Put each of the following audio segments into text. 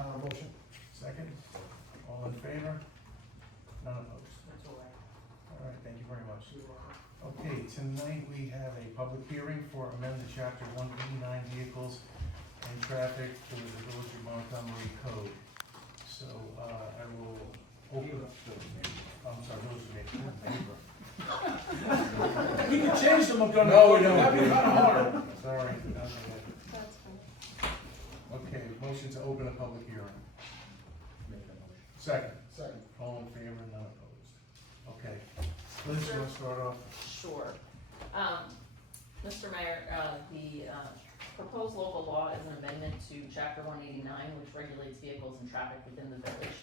Motion. Second? All in favor? None opposed? That's all right. All right, thank you very much. You're welcome. Okay, tonight we have a public hearing for amended chapter 189 vehicles and traffic for the Village of Montgomery Code. So, I will open up the, I'm sorry, Village of Maybrook. We can change them, I'm gonna. No, we don't. That'd be kinda hard. Sorry. That's fine. Okay, motion to open a public hearing. Make that motion. Second. Second. All in favor, none opposed. Okay. Liz, you wanna start off? Sure. Mr. Mayor, the proposed local law is an amendment to chapter 189, which regulates vehicles and traffic within the village.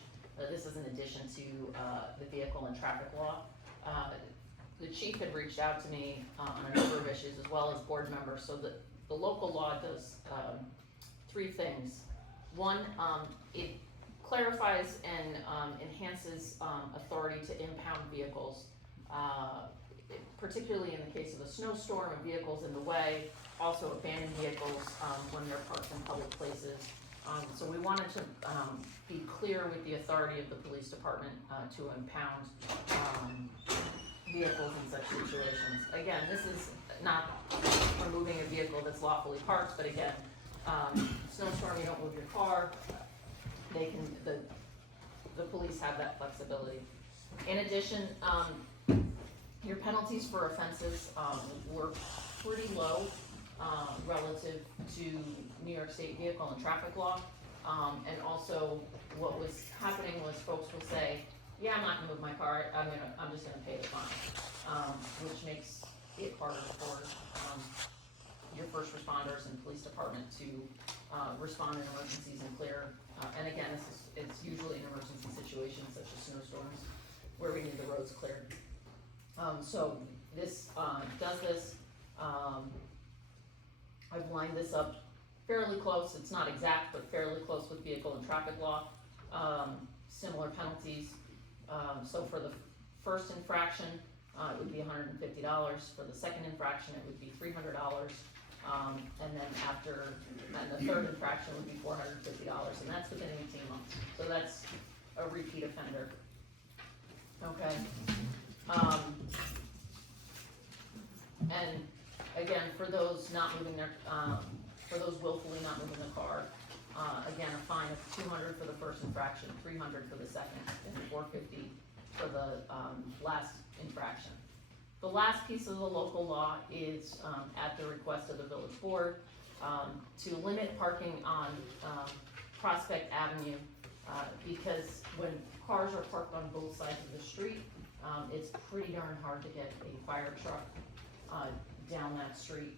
This is in addition to the vehicle and traffic law. The chief had reached out to me on a number of issues, as well as board members, so that the local law does three things. One, it clarifies and enhances authority to impound vehicles, particularly in the case of a snowstorm and vehicles in the way, also abandoned vehicles when they're parked in public places. So we wanted to be clear with the authority of the police department to impound vehicles in such situations. Again, this is not removing a vehicle that's lawfully parked, but again, snowstorm, you don't move your car, they can, the police have that flexibility. In addition, your penalties for offenses were pretty low relative to New York State vehicle and traffic law. And also, what was happening was folks will say, yeah, I'm not gonna move my car, I'm just gonna pay the fine, which makes it harder for your first responders and police department to respond in emergencies and clear. And again, it's usually in emergency situations such as snowstorms where we need the roads cleared. So this does this. I've lined this up fairly close. It's not exact, but fairly close with vehicle and traffic law. Similar penalties. So for the first infraction, it would be $150. For the second infraction, it would be $300. And then the third infraction would be $450, and that's within 18 months. So that's a repeat offender. Okay. And again, for those not moving their, for those willfully not moving the car, again, a fine of $200 for the first infraction, $300 for the second, and $450 for the last infraction. The last piece of the local law is at the request of the village board to limit parking on Prospect Avenue because when cars are parked on both sides of the street, it's pretty darn hard to get a fire truck down that street.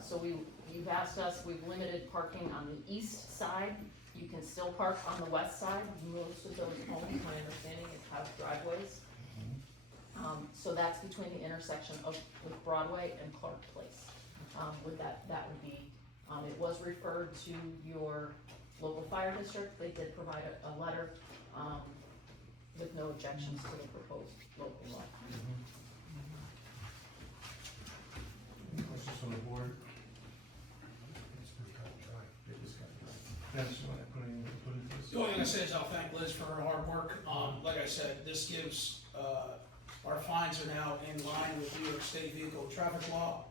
So you've asked us, we've limited parking on the east side. You can still park on the west side. Most of those homes, my understanding, is have driveways. So that's between the intersection with Broadway and Clark Place. That would be, it was referred to your local fire district. They did provide a letter with no objections to the proposed local law. Any questions from the board? Dennis, you wanna put into this? The only thing I say is I'll thank Liz for her hard work. Like I said, this gives, our fines are now in line with New York State vehicle and traffic law,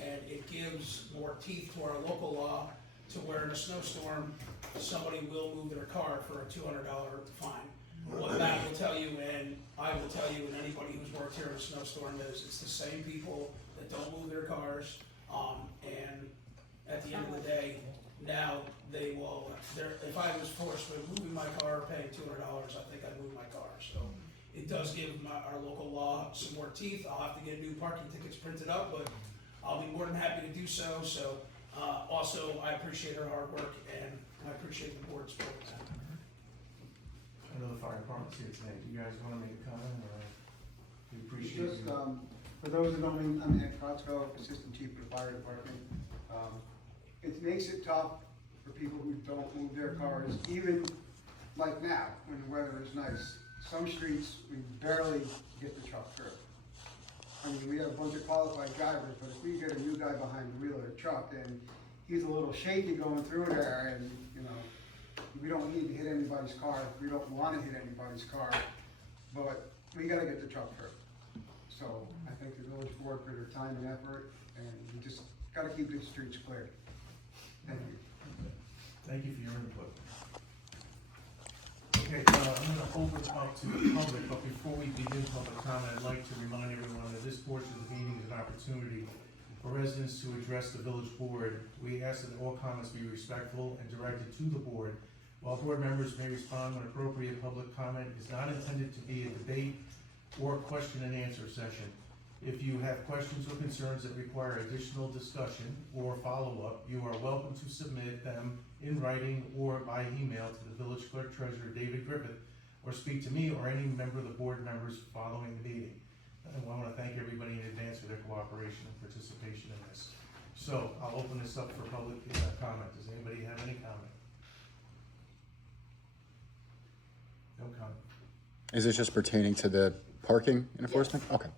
and it gives more teeth to our local law to where in a snowstorm, somebody will move their car for a $200 fine. What Matt will tell you, and I will tell you, and anybody who's worked here in a snowstorm is, it's the same people that don't move their cars, and at the end of the day, now they will, if I was forced with moving my car, paying $200, I think I'd move my car, so. It does give our local law some more teeth. I'll have to get new parking tickets printed up, but I'll be more than happy to do so. So, also, I appreciate her hard work, and I appreciate the board's support. I know the fire department's here today. Do you guys wanna make a comment, or we appreciate Just, you? for those who don't know, I'm Ed Kotsko, Assistant Chief of the Fire Department. It makes it tough for people who don't move their cars, even like now, when the weather is nice. Some streets, we barely get the truck through. I mean, we have a bunch of qualified drivers, but if we get a new guy behind the wheel of a truck, and he's a little shaky going through there, and, you know, we don't need to hit anybody's car, we don't wanna hit anybody's car, but we gotta get the truck through. So I thank the village board for their time and effort, and we just gotta keep the streets clear. Thank you. Thank you for your input. Okay, I'm gonna open up to the public, but before we begin public comment, I'd like to remind everyone that this portion of the meeting is an opportunity for residents to address the village board. We ask that all comments be respectful and directed to the board. While board members may respond when appropriate, public comment is not intended to be a debate or question and answer session. If you have questions or concerns that require additional discussion or follow-up, you are welcome to submit them in writing or by email to the village clerk treasurer, David Griffith, or speak to me or any member of the board members following the meeting. And I want to thank everybody in advance for their cooperation and participation in this. So I'll open this up for public comment. Does anybody have any comment? No comment. Is this just pertaining to the parking enforcement? Okay.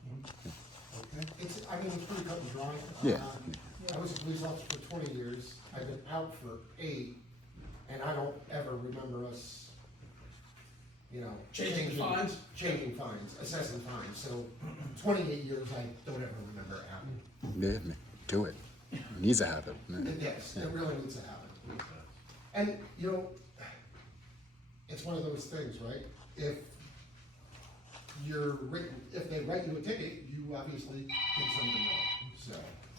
Okay. It's, I mean, it's pretty cut and dry. Yeah. I was a police officer for 20 years, I've been out for 8, and I don't ever remember us, you know. Changing fines? Changing fines, assessing fines, so 28 years, I don't ever remember it happening. Yeah, do it. It needs to happen. Yes, it really needs to happen. And, you know, it's one of those things, right? If if they write you a ticket, you obviously did something wrong, so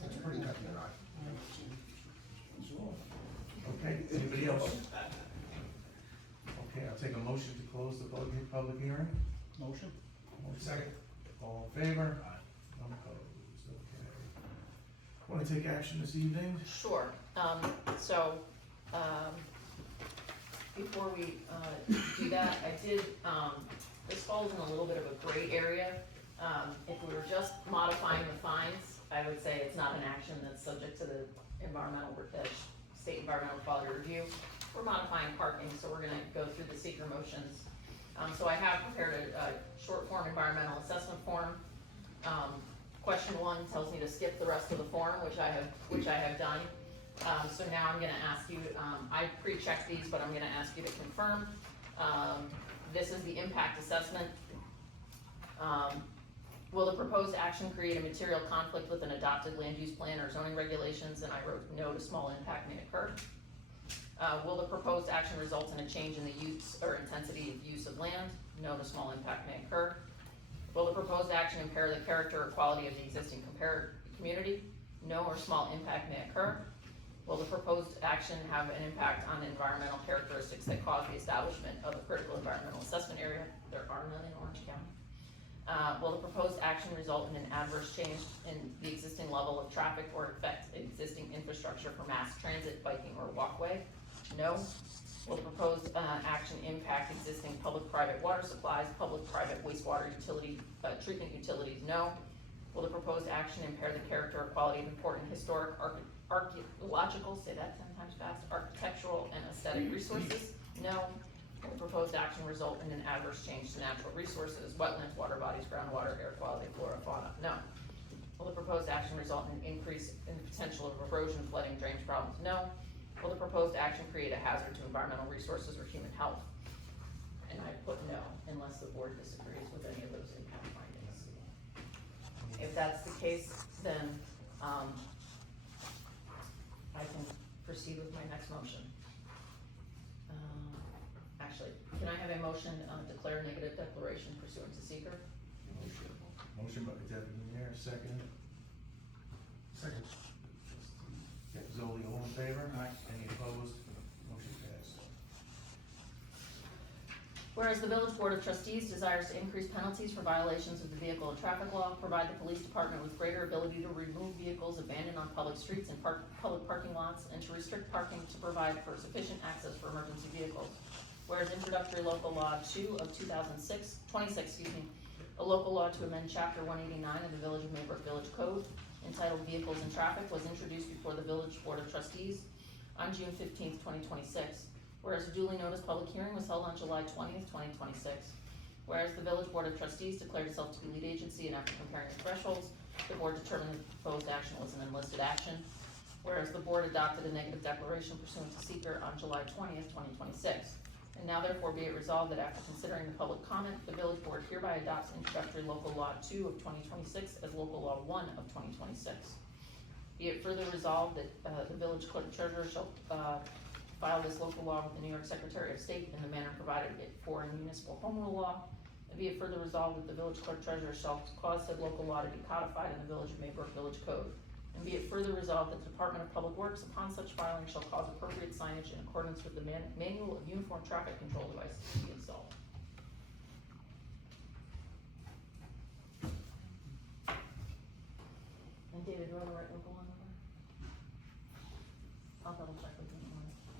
it's pretty cut and dry. Okay, anybody else? Okay, I'll take a motion to close the public hearing. Motion? Second. All in favor? None opposed, okay. Want to take action this evening? Sure, before we, do that, I did, this falls in a little bit of a gray area. If we were just modifying the fines, I would say it's not an action that's subject to the state environmental quality review. We're modifying parking, so we're gonna go through the seeker motions. So I have prepared a short form environmental assessment form. Question 1 tells me to skip the rest of the form, which I have done. So now I'm gonna ask you, I pre-checked these, but I'm gonna ask you to confirm. This is the impact assessment. Will the proposed action create a material conflict with an adopted land use plan or zoning regulations? And I wrote no to small impact may occur. Will the proposed action result in a change in the use or intensity of use of land? No to small impact may occur. Will the proposed action impair the character or quality of the existing community? No or small impact may occur. Will the proposed action have an impact on environmental characteristics that cause the establishment of a critical environmental assessment area? There are none in Orange County. Will the proposed action result in an adverse change in the existing level of traffic or affect existing infrastructure for mass transit, biking, or walkway? No. Will the proposed action impact existing public-private water supplies, public-private wastewater utility, treatment utilities? No. Will the proposed action impair the character or quality of important historic, archaeological, say that 10 times fast, architectural and aesthetic resources? No. Will the proposed action result in an adverse change to natural resources, wetlands, water bodies, groundwater, air quality, flora, fauna? No. Will the proposed action result in an increase in the potential of erosion, flooding, drainage problems? No. Will the proposed action create a hazard to environmental resources or human health? And I put no, unless the board disagrees with any of those impact findings. If that's the case, then, I can proceed with my next motion. Actually, can I have a motion, declare negative declaration pursuant to seeker? Motion by Deputy Mayor, second. Second. Zoli, all in favor? Aye. Any opposed? Motion passed. Whereas the Village Board of Trustees desires to increase penalties for violations of the vehicle and traffic law, provide the police department with greater ability to remove vehicles abandoned on public streets and public parking lots, and to restrict parking to provide for sufficient access for emergency vehicles. Whereas introductory local law 2 of 26, a local law to amend chapter 189 of the Village of Maybrook Village Code entitled Vehicles and Traffic was introduced before the Village Board of Trustees on June 15th, 2026. Whereas a duly noticed public hearing was held on July 20th, 2026. Whereas the Village Board of Trustees declared itself to be lead agency, and after comparing the thresholds, the board determined that the proposed action was an enlisted action. Whereas the board adopted a negative declaration pursuant to seeker on July 20th, 2026. And now therefore be it resolved that after considering the public comment, the village board hereby adopts introductory local law 2 of 2026 as local law 1 of 2026. Be it further resolved that the village clerk treasurer shall file this local law with the New York Secretary of State in the manner provided for in municipal home rule law. And be it further resolved that the village clerk treasurer shall cause said local law to be codified in the Village of Maybrook Village Code. And be it further resolved that the Department of Public Works, upon such filing, shall cause appropriate signage in accordance with the Manual of Uniform Traffic Control Devices to be installed. And David, do I have the right local law number? I'll double check with you.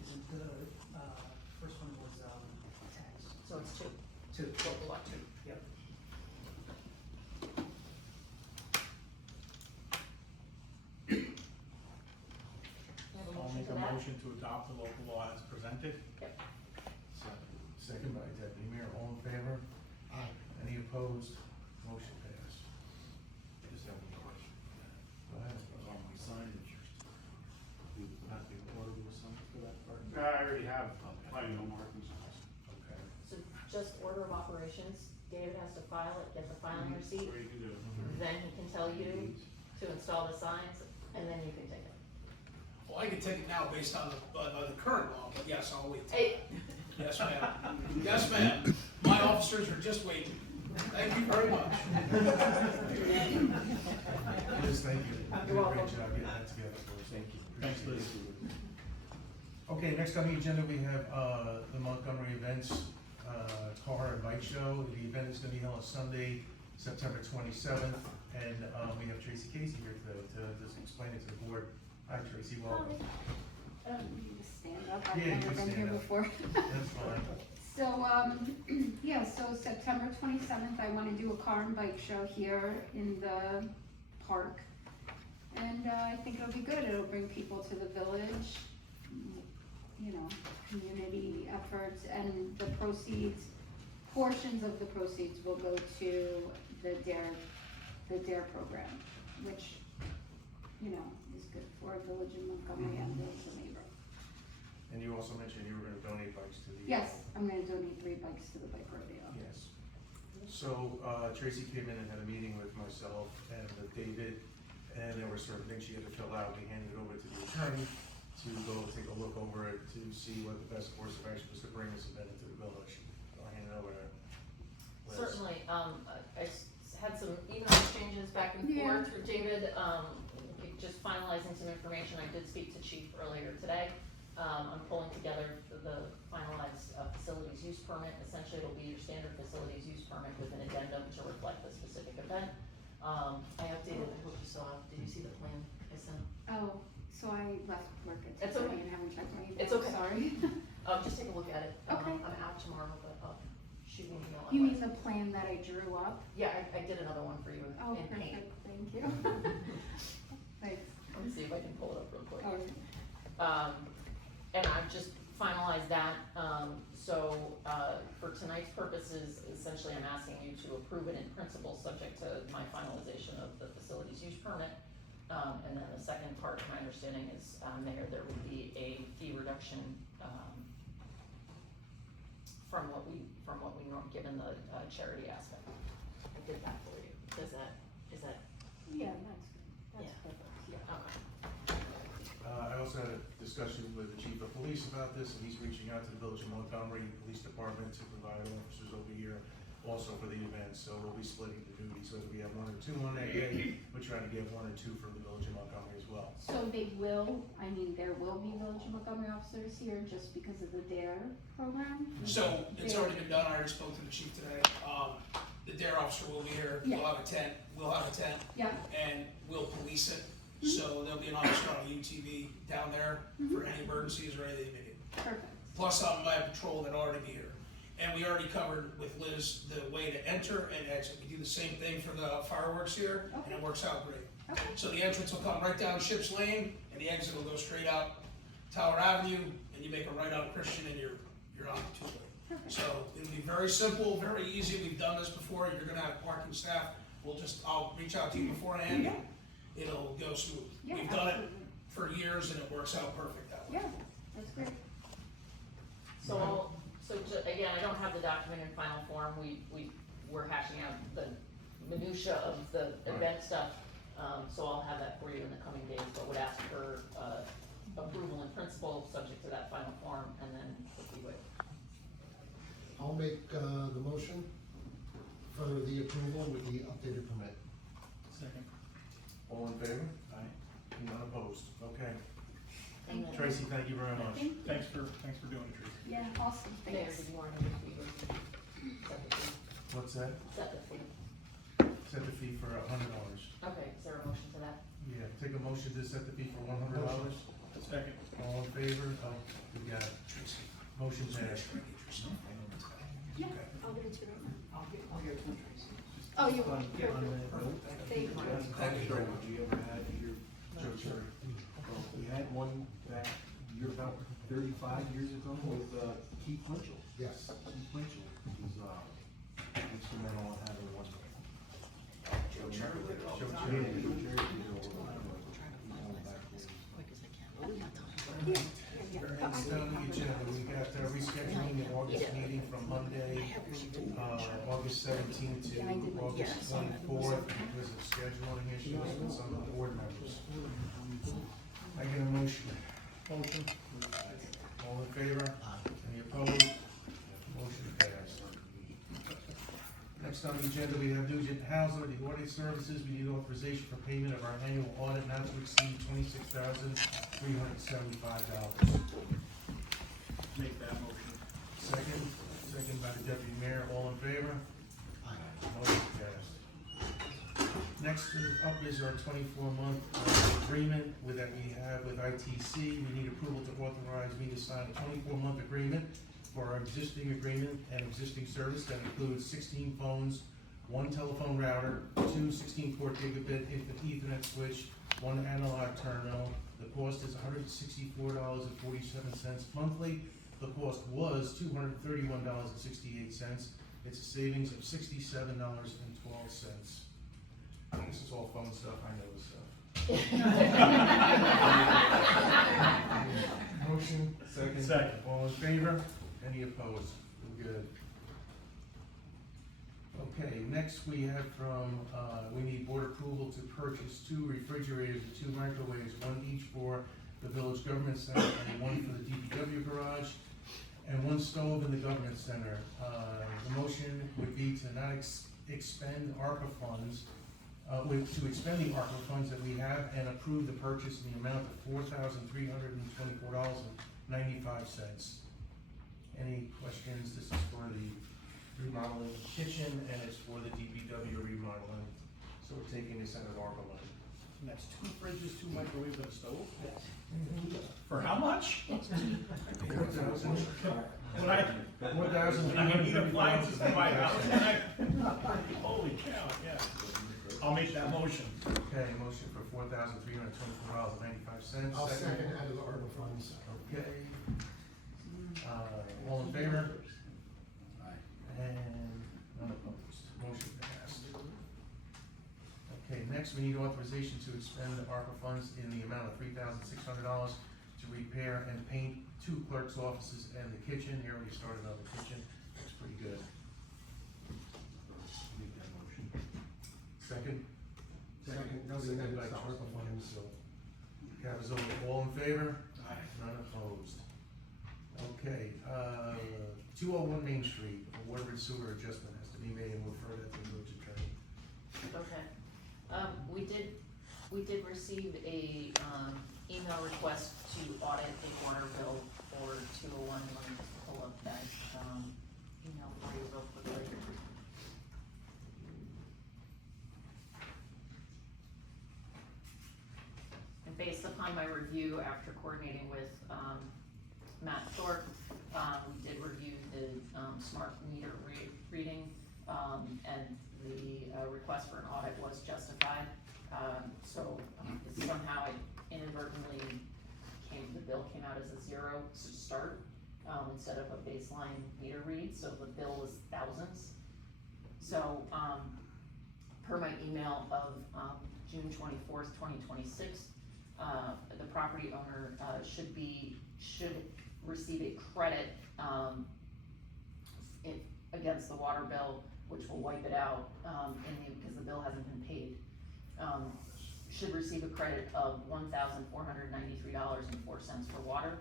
Is it the, first one was, tax, So it's 2, two, local law 2. yep. We have a I'll motion make for a that? motion to adopt the local law as presented. Yep. Second by Deputy Mayor, all in favor? Aye. Any opposed? Motion passed. I just have one question. Go ahead. On my signage, do not be orderable sign for that part? I already have plenty of markings. Okay. So just order of operations, David has to file it, get the filing receipt, What you can do. then he can tell you to install the signs, and then you can take it. Well, I can take it now based on the current law, but yes, I'll wait. Hey, Yes, ma'am. Yes, ma'am. My officers are just waiting. Thank you very much. Liz, thank you. You did a welcome. great job getting that together for us. Thank you. Thanks, Liz. Appreciate it. Okay, next on the agenda, we have, the Montgomery Events, car and bike show. The event is gonna be held on Sunday, September 27th, and, we have Tracy Casey here today to just explain it to the board. Hi, Tracy, welcome. You just stand up, Yeah, you I've never can been here stand up. before. That's fine. So, yeah, so September 27th, I wanna do a car and bike show here in the park. And, I think it'll be good, it'll bring people to the village, you know, community efforts, and the proceeds, portions of the proceeds will go to the DARE program, which, you know, is good for Village of Montgomery and Village of Maybrook. And you also mentioned you were gonna donate bikes to the. Yes, I'm gonna donate 3 bikes to the bike rodeo. Yes. So, Tracy came in and had a meeting with myself and with David, and there were certain things she had to fill out. We handed it over to the attorney to go take a look over it, to see what the best course of action was to bring this event into the village. So I handed it over to Liz. certainly, had some email exchanges back and Yeah. forth with David, just finalizing some information. I did speak to Chief earlier today. I'm pulling together the finalized facilities use permit. Essentially, it'll be your standard facilities use permit with an addendum to reflect the specific event. I updated, I hope you saw, did you see the plan I sent? Oh, so I left work at It's 10:30 okay. and haven't checked my email. It's okay. Sorry. Just take a look at it. Okay. I'm out tomorrow, but shoot me an email. You mean otherwise. the plan that I drew up? Yeah, I did another one for you Oh, in paint. perfect, thank you. Thanks. Let me see if I can pull it up real quick. Oh, And I've just finalized that, so, for tonight's purposes, essentially I'm asking you to approve it in principle, subject to my finalization of the facilities use permit. And then the second part, my understanding is, there would be a fee reduction, from what we given the, charity aspect. I did that for you, is that, yeah, that's good, that's Yeah. perfect, yeah. okay. I also had a discussion with the chief of police about this, and he's reaching out to the Village of Montgomery Police Department to provide officers over here also for the event, so we'll be splitting the duties, whether we have 1 or 2 on that day, we're trying to get 1 or 2 for the Village of Montgomery as well. So there will be Village of Montgomery officers here just because of the DARE program? So, it's already been done, I already spoke to the chief today, the DARE officer will be here, we'll have a tent, Yeah, and we'll police it. So there'll be an officer on a UTV down there for any emergencies or anything needed. perfect. Plus, my patrol that already be here. And we already covered with Liz the way to enter and exit. We do the same thing for the fireworks here, and it works out great. Okay, So the entrance will come right down Ship's Lane, and the exit will go straight out Tower Avenue, and you make a right on Christian, and you're on the 2-way. perfect. So it'll be very simple, very easy. We've done this before. You're gonna have parking staff. I'll reach out to you beforehand. Yeah. It'll go smooth. Yeah, We've done it absolutely. for years, and it works out perfect that way. Yeah, that's great. Again, I don't have the document in final form, we're hashing out the minutia of the event stuff, so I'll have that for you in the coming days, but would ask for, approval in principle, subject to that final form, and then if you would. I'll make, the motion for the approval with the updated permit. Second. All in favor? Aye. None opposed, okay. And then- Tracy, thank you very much. Thanks for doing it, Tracy. Yeah, awesome, Mayor, thanks. did you want to set the fee? What's that? Set the fee. Set the fee for $100. Okay, is there a motion to that? Yeah, take a motion to set the fee for $100. Second. All in favor? Oh, we got it. Motion passed. Yeah, I'll give it to you right now. I'll get it from Tracy. Oh, you On want? that note, Thank you. I'm sure what you ever had here, Joe, sorry. we had one back, you're about 35 years ago with, Keith Winchell. Yes. Keith Winchell was, instrumental in having one. Joe Cherry. Joe Yeah, Cherry. Joe Cherry, you know, going back then. Next on the agenda, we got rescheduling the August meeting from Monday, August 17th to August 24th because of scheduling issues with some of the board members. I get a motion. Motion. All in favor? Any opposed? Motion passed. Next on the agenda, we have Nugent Hauser, the audit services. We need authorization for payment of our annual audit not to exceed $26,375. Make that motion. Second by the deputy mayor. All in favor? Aye. Motion passed. Next up is our 24-month agreement that we have with ITC. We need approval to authorize me to sign a 24-month agreement for our existing agreement and existing service that includes 16 phones, 1 telephone router, 2 16-port gigabit Ethernet switch, 1 analog terminal. The cost is $164.47 monthly. The cost was $231.68. It's a savings of $67.12. This is all phone stuff, I know this stuff. Motion, Second. All in favor? Any opposed? We're good. Okay, next we have we need board approval to purchase 2 refrigerators and 2 microwaves, 1 each for the village government center and 1 for the DPW garage, and 1 stove in the government center. The motion would be to not expend ARPA funds, to expend the ARPA funds that we have and approve the purchase in the amount of $4,324.95. Any questions? This is for the remodeling kitchen and it's for the DPW remodeling. So we're taking this out of ARPA money. And that's 2 fridges, 2 microwaves, and a stove? For how much? When I need appliances in my house, holy cow, yeah. I'll make that motion. Okay, motion for $4,324.95. I'll second out of the ARPA funds. Okay. All in favor? And none opposed. Motion passed. Okay, next we need authorization to expend the ARPA funds in the amount of $3,600 to repair and paint 2 clerks' offices and the kitchen. They already started on the kitchen. Looks pretty good. Make that motion. Second, Second, that's the ARPA funds, so. Cavazola, all in favor? Aye. None opposed. Okay, 201 Main Street, a water and sewer adjustment has to be made and we'll refer that to the village attorney. Okay, we did receive a, email request to audit a water bill for 201, let me just pull up that, email for you real quickly. And based upon my review after coordinating with, Matt Thorpe, we did review the, smart meter reading, and the, request for an audit was justified. Somehow it inadvertently the bill came out as a 0 to start, instead of a baseline meter read, so the bill was thousands. So, per my email of, June 24th, 2026, the property owner, should receive a credit, against the water bill, which will wipe it out, because the bill hasn't been paid. Should receive a credit of $1,493.04 for water,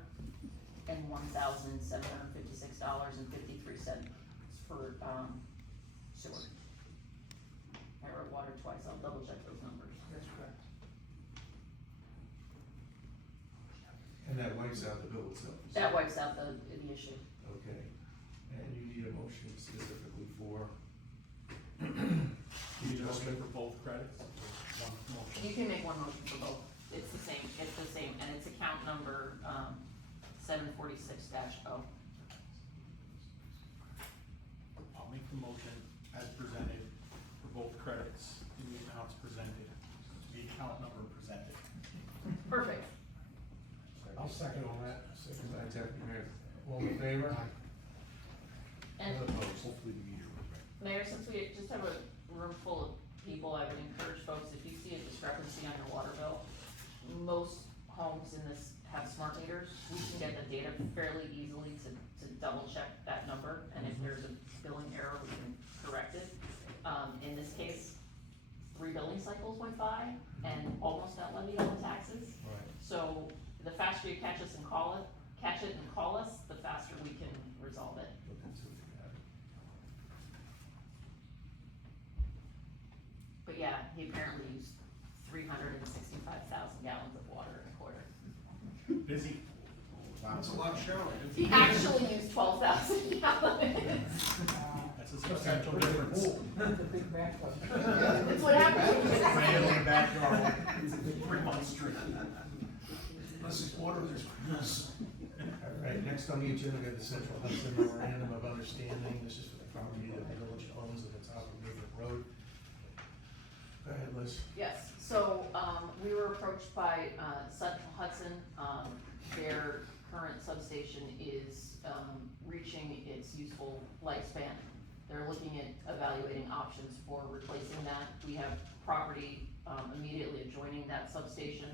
and $1,756.53 for, sewer. I wrote water twice, I'll double check those numbers. That's correct. And that wipes out the bill itself. That wipes out the issue. Okay, and you need a motion specifically for, You just make for both credits? One motion. You can make one motion for both, it's the same, and it's account number, 746-0. I'll make the motion as presented for both credits in the amounts presented, the account number presented. Perfect. I'll second on that. second by Deputy Mayor, all in favor? And None opposed. Hopefully the meter was right. Mayor, since we just have a room full of people, I would encourage folks, if you see a discrepancy on your water bill, most homes in this have smart meters, we can get the data fairly easily to double check that number, and if there's a billing error, we can correct it. In this case, 3 billing cycles went by, and almost got levied on the taxes. Right. So the faster you catch it and call us, the faster we can resolve it. Look into it, yeah. But yeah, he apparently used 365,000 gallons of water in a quarter. Busy. That's a lot of showing. He actually used 12,000 gallons. That's a substantial difference. It's a big backup. That's what happens when you get Man in the a backyard, 3 months straight. Unless it's water, there's. All right, next on the agenda, we have the Central Hudson Memorandum of Understanding. This is for the property that the village owns at the top of Maybrook Road. Go ahead, Liz. Yes, so, we were approached by, Central Hudson, their current substation is, reaching its useful lifespan. They're looking at evaluating options for replacing that. We have property, immediately adjoining that substation.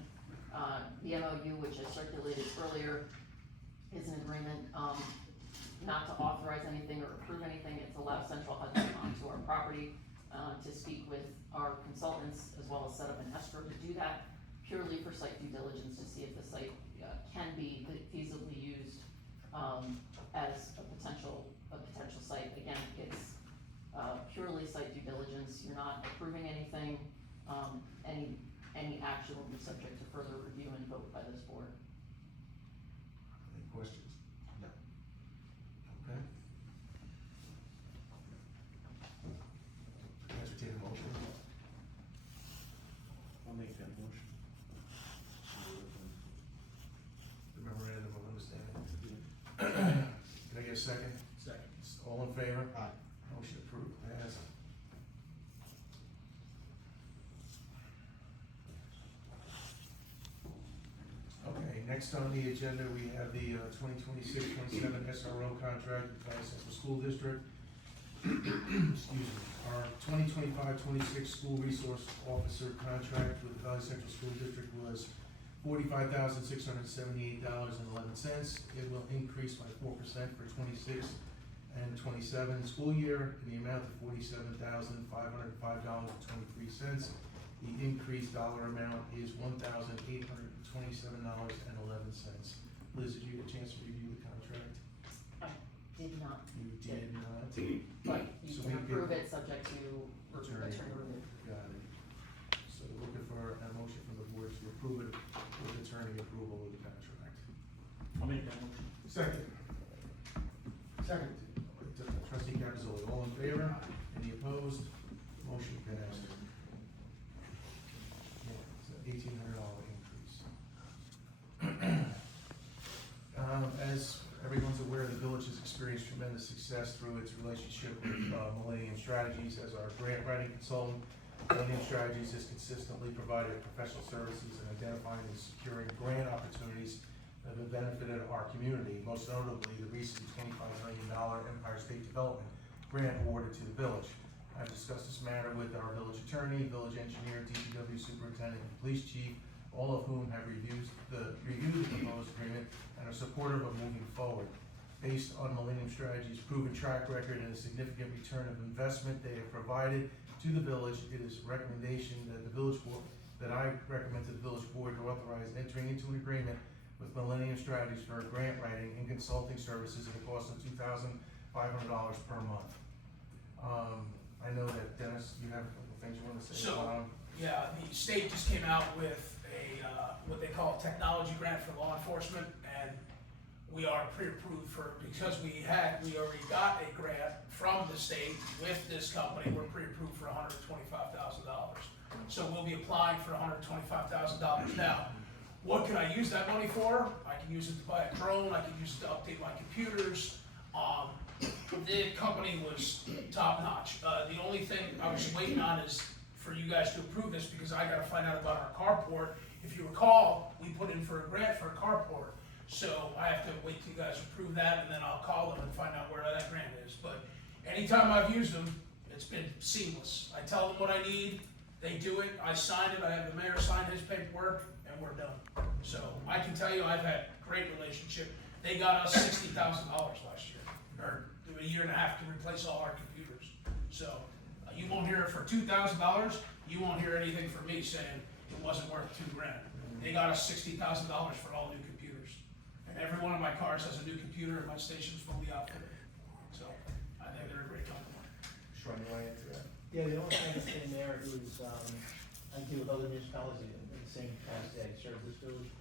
The MOU, which I circulated earlier, is an agreement, not to authorize anything or approve anything. It's allow Central Hudson onto our property, to speak with our consultants, as well as set up an escrow to do that, purely for site due diligence, to see if the site can be feasibly used as a potential site. Again, it's purely site due diligence. You're not approving anything. Any action will be subject to further review and vote by this board. Any questions? No. Okay. Entertain a motion. I'll make that motion. The memorandum of understanding. Can I get a second? Second. All in favor? Aye. Motion approved, passed. Okay, next on the agenda, we have the 2026-27 SRO contract with Valley Central School District. Excuse me, our 2025-26 school resource officer contract with the Valley Central School District was $45,678.11. It will increase by 4% for 26 and 27 school year in the amount of $47,505.23. The increased dollar amount is $1,827.11. Liz, did you get a chance to review the contract? I did not, You did not? but you So can we approve it subject to Attorney. attorney review. Got it. So looking for a motion from the board to approve it with attorney approval of the contract. I'll make that motion. Second. Second. Trustee Capizoli, all in favor? Any opposed? Motion passed. Yeah, it's an $1,800 increase. As everyone's aware, the village has experienced tremendous success through its relationship with Millennium Strategies as our grant writing consultant. Millennium Strategies has consistently provided professional services in identifying and securing grant opportunities that have benefited our community, most notably the recent $25 million Empire State Development grant awarded to the village. I've discussed this matter with our village attorney, village engineer, DPW superintendent, and police chief, all of whom have reviewed the proposed agreement and are supportive of moving forward. Based on Millennium Strategies' proven track record and a significant return of investment they have provided to the village, it is recommendation that I recommend to the village board to authorize entering into an agreement with Millennium Strategies for grant writing and consulting services at a cost of $2,500 per month. I know that Dennis, you have a couple things you want to say So- about them. Yeah, the state just came out with a, what they call a technology grant for law enforcement, and we are pre-approved because we already got a grant from the state with this company, we're pre-approved for $125,000. So we'll be applying for $125,000 now. What can I use that money for? I can use it to buy a drone, I can use it to update my computers. The company was top notch. The only thing I was waiting on is for you guys to approve this, because I gotta find out about our carport. If you recall, we put in for a grant for a carport. So I have to wait till you guys approve that, and then I'll call them and find out where that grant is. But anytime I've used them, it's been seamless. I tell them what I need, they do it, I sign it, I have the mayor sign his paperwork, and we're done. So I can tell you, I've had great relationship. They got us $60,000 last year, or a year and a half to replace all our computers. So you won't hear it for $2,000, you won't hear anything from me saying it wasn't worth $2,000. They got us $60,000 for all new computers. And every one of my cars has a new computer, and my station's fully outfitted. So I think they're a great company. Sean, you want to answer that? Yeah, the only thing that's in there is, I deal with other municipalities in the same capacity I serve this village.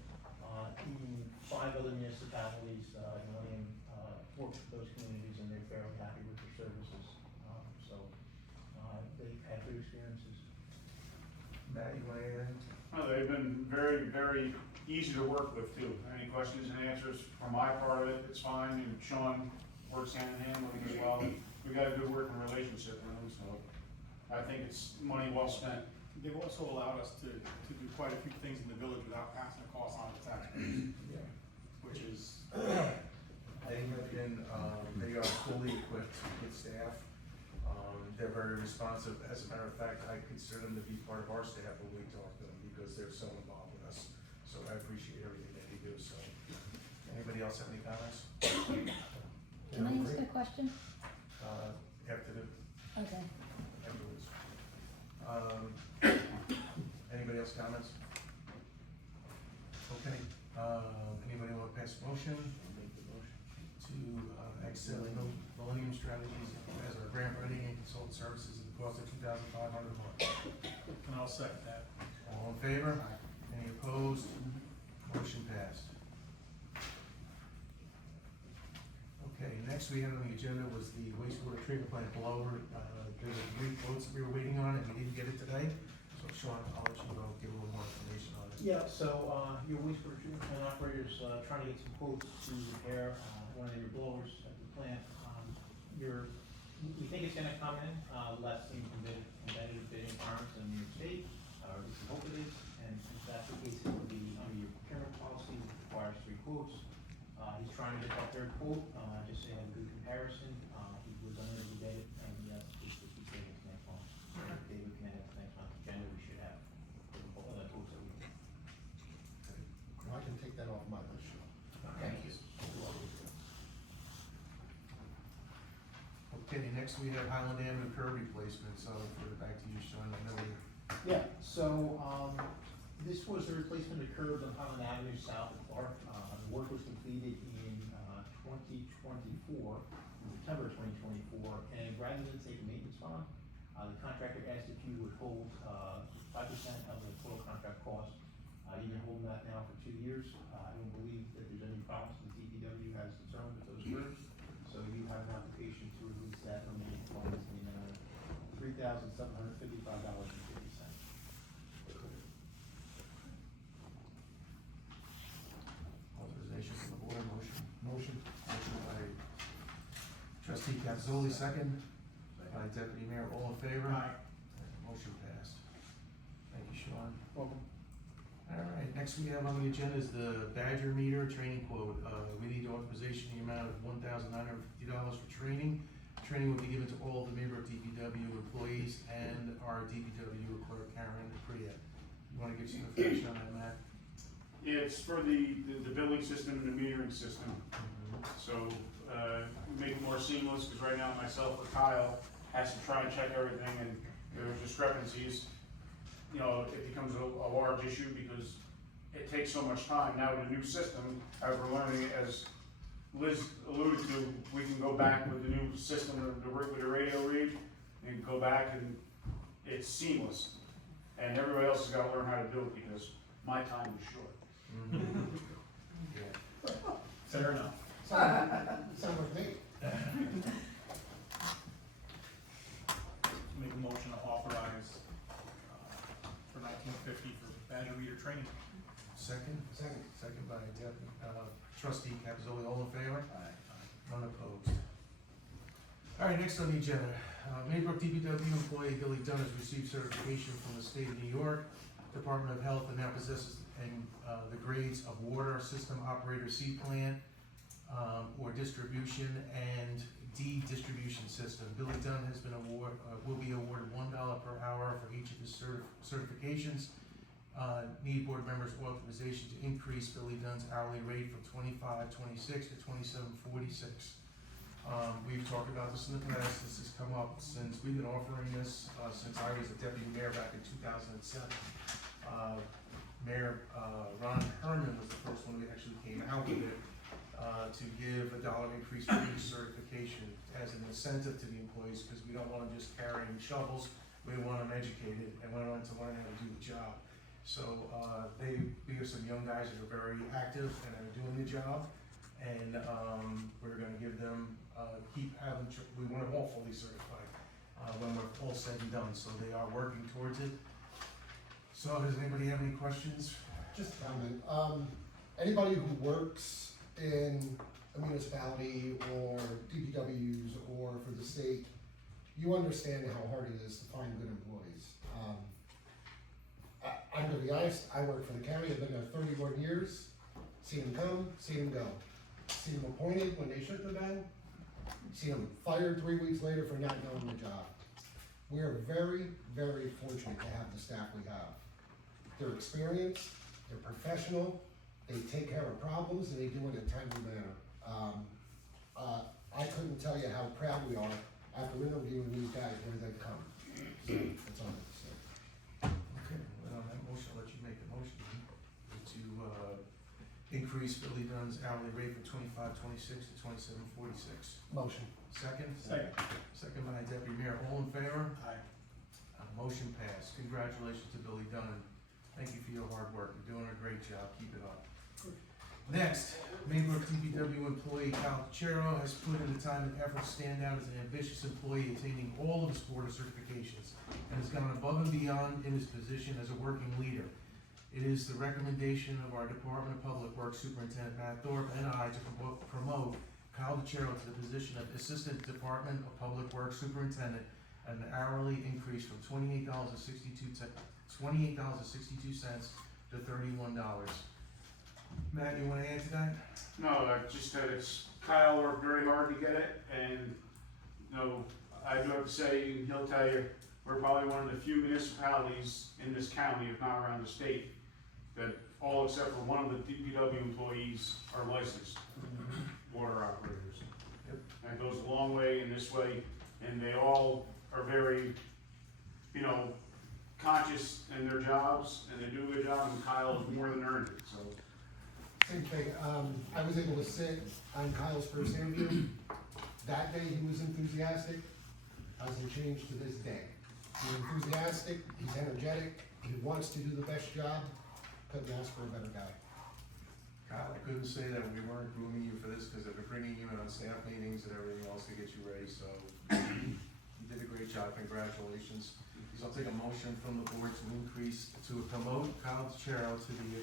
Even 5 other municipalities, Millennium, works with those communities, and they're fairly happy with their services. So, they've had good experiences. Matt, you want to add anything? No, they've been very, very easy to work with too. Any questions and answers from my part of it, it's fine, and Sean works hand in hand with them as well. We got a good working relationship with them, so I think it's money well spent. They've also allowed us to do quite a few things in the village without passing the cost on to taxpayers, Yeah. which is, They have been, they are fully equipped with staff. They're very responsive. As a matter of fact, I consider them to be part of our staff when we talk to them, because they're so involved with us. So I appreciate everything that they do, so. Anybody else have any comments? Can I ask a question? After the, Okay. afterwards. Anybody else comments? Okay, anybody want to pass a motion? I'll make the motion. To, accept Millennium Strategies as our grant writing and consultant services at the cost of $2,500 a month. and I'll second that. All in favor? Any opposed? Motion passed. Okay, next we had on the agenda was the wastewater treatment plant blower. There were 3 quotes that we were waiting on, and we didn't get it today. So Sean, I'll let you go give a little more information on it. Yeah, so, your wastewater treatment plant operators, trying to get some quotes to repair, one of your blowers at the plant. We think it's gonna come in, less than competitive bidding requirements in New York State, or at least we hope it is, and if that's the case, it will be under your procurement policy, which requires 3 quotes. He's trying to get that 3rd quote, just so you have a good comparison. He was unable to get it, and he has to just be savings next month. So David can add it to next month's agenda, we should have the quotes that we need. I can take that off my list. Thank you. Okay, next we have Highland Avenue curb replacement, so back to you, Sean, I know you. Yeah, so, this was the replacement of curb on Highland Avenue south of Clark. The work was completed in, 2024, September 2024, and rather than take a maintenance bond, the contractor asked if you would hold, 5% of the total contract cost. You've been holding that now for 2 years. I don't believe that there's any problems the DPW has determined with those curbs. So you have an application to release that remaining funds in, $3,755.50. Authorization from the board, motion. Motion. Motion by trustee Cazzoli, second. By deputy mayor, all in favor? Aye. Motion passed. Thank you, Sean. Welcome. All right, next we have on the agenda is the Badger meter training quote. We need authorization in the amount of $1,950 for training. Training will be given to all of the Maybrook DPW employees and our DPW clerk, Karen Priya. You wanna give some information on that, Matt? It's for the billing system and the metering system. So, make it more seamless, because right now myself or Kyle has to try and check everything, and there's discrepancies. You know, it becomes a large issue because it takes so much time. Now with the new system, as we're learning, as Liz alluded to, we can go back with the new system, with the radio read, and go back and it's seamless. And everybody else has gotta learn how to do it because my time is short. Yeah. Fair enough. Sound like me. Make a motion to authorize, for $19.50 for badger reader training. Second? Second. Second by trustee Capizoli, all in favor? None opposed. All right, next on the agenda, Maybrook DPW employee Billy Dunn has received certification from the state of New York Department of Health and now possesses the grades of water system operator C plan, or distribution, and D distribution system. Billy Dunn has been will be awarded $1 per hour for each of his certifications. Need board members' authorization to increase Billy Dunn's hourly rate from $25.26 to $27.46. We've talked about this in the past. This has come up since we've been offering this, since I was a deputy mayor back in 2007. Mayor Ron Herman was the first one who actually came out with it, to give $1 increase for each certification as an incentive to the employees, because we don't want them just carrying shovels. We want them educated and we want them to learn how to do the job. So we have some young guys that are very active and are doing the job, and we're gonna give them, we want them all fully certified when we're all said and done, so they are working towards it. So does anybody have any questions? Just a comment. Anybody who works in a municipality or DPWs or for the state, you understand how hard it is to find good employees. I'm gonna be honest, I work for the county, I've been there 31 years, seen them come, seen them go. Seen them appointed when they shouldn't have been, seen them fired 3 weeks later for not knowing the job. We are very, very fortunate to have the staff we have. They're experienced, they're professional, they take care of problems, and they do it in a timely manner. I couldn't tell you how proud we are after interviewing these guys where they've come. So, that's all I have to say. Okay, well, on that motion, I'll let you make the motion to increase Billy Dunn's hourly rate from $25.26 to $27.46. Motion. Second? Second. Second by Deputy Mayor, all in favor? Aye. Motion passed. Congratulations to Billy Dunn. Thank you for your hard work. You're doing a great job. Keep it up. Next, Maybrook DPW employee Kyle Pachero has put in the time and effort to stand out as an ambitious employee, attaining all of his board certifications, and has gone above and beyond in his position as a working leader. It is the recommendation of our Department of Public Works Superintendent Matt Thorpe and I to promote Kyle Pachero to the position of Assistant Department of Public Works Superintendent at an hourly increase from $28.62 to $31. Matt, you wanna add to that? No, just that Kyle worked very hard to get it, and, you know, I do have to say, and he'll tell you, we're probably one of the few municipalities in this county, if not around the state, that all except for one of the DPW employees are licensed water operators. Yep. And it goes a long way in this way, and they all are very, you know, conscious in their jobs, and they do a good job, and Kyle has more than earned it, so. Same thing, I was able to sit on Kyle's first interview. That day, he was enthusiastic, hasn't changed to this day. He's enthusiastic, he's energetic, he wants to do the best job, couldn't ask for a better guy. Kyle, I couldn't say that we weren't grooming you for this, because they've been bringing you in on staff meetings and everything else to get you ready, so you did a great job, congratulations. So I'll take a motion from the board to promote Kyle Pachero to the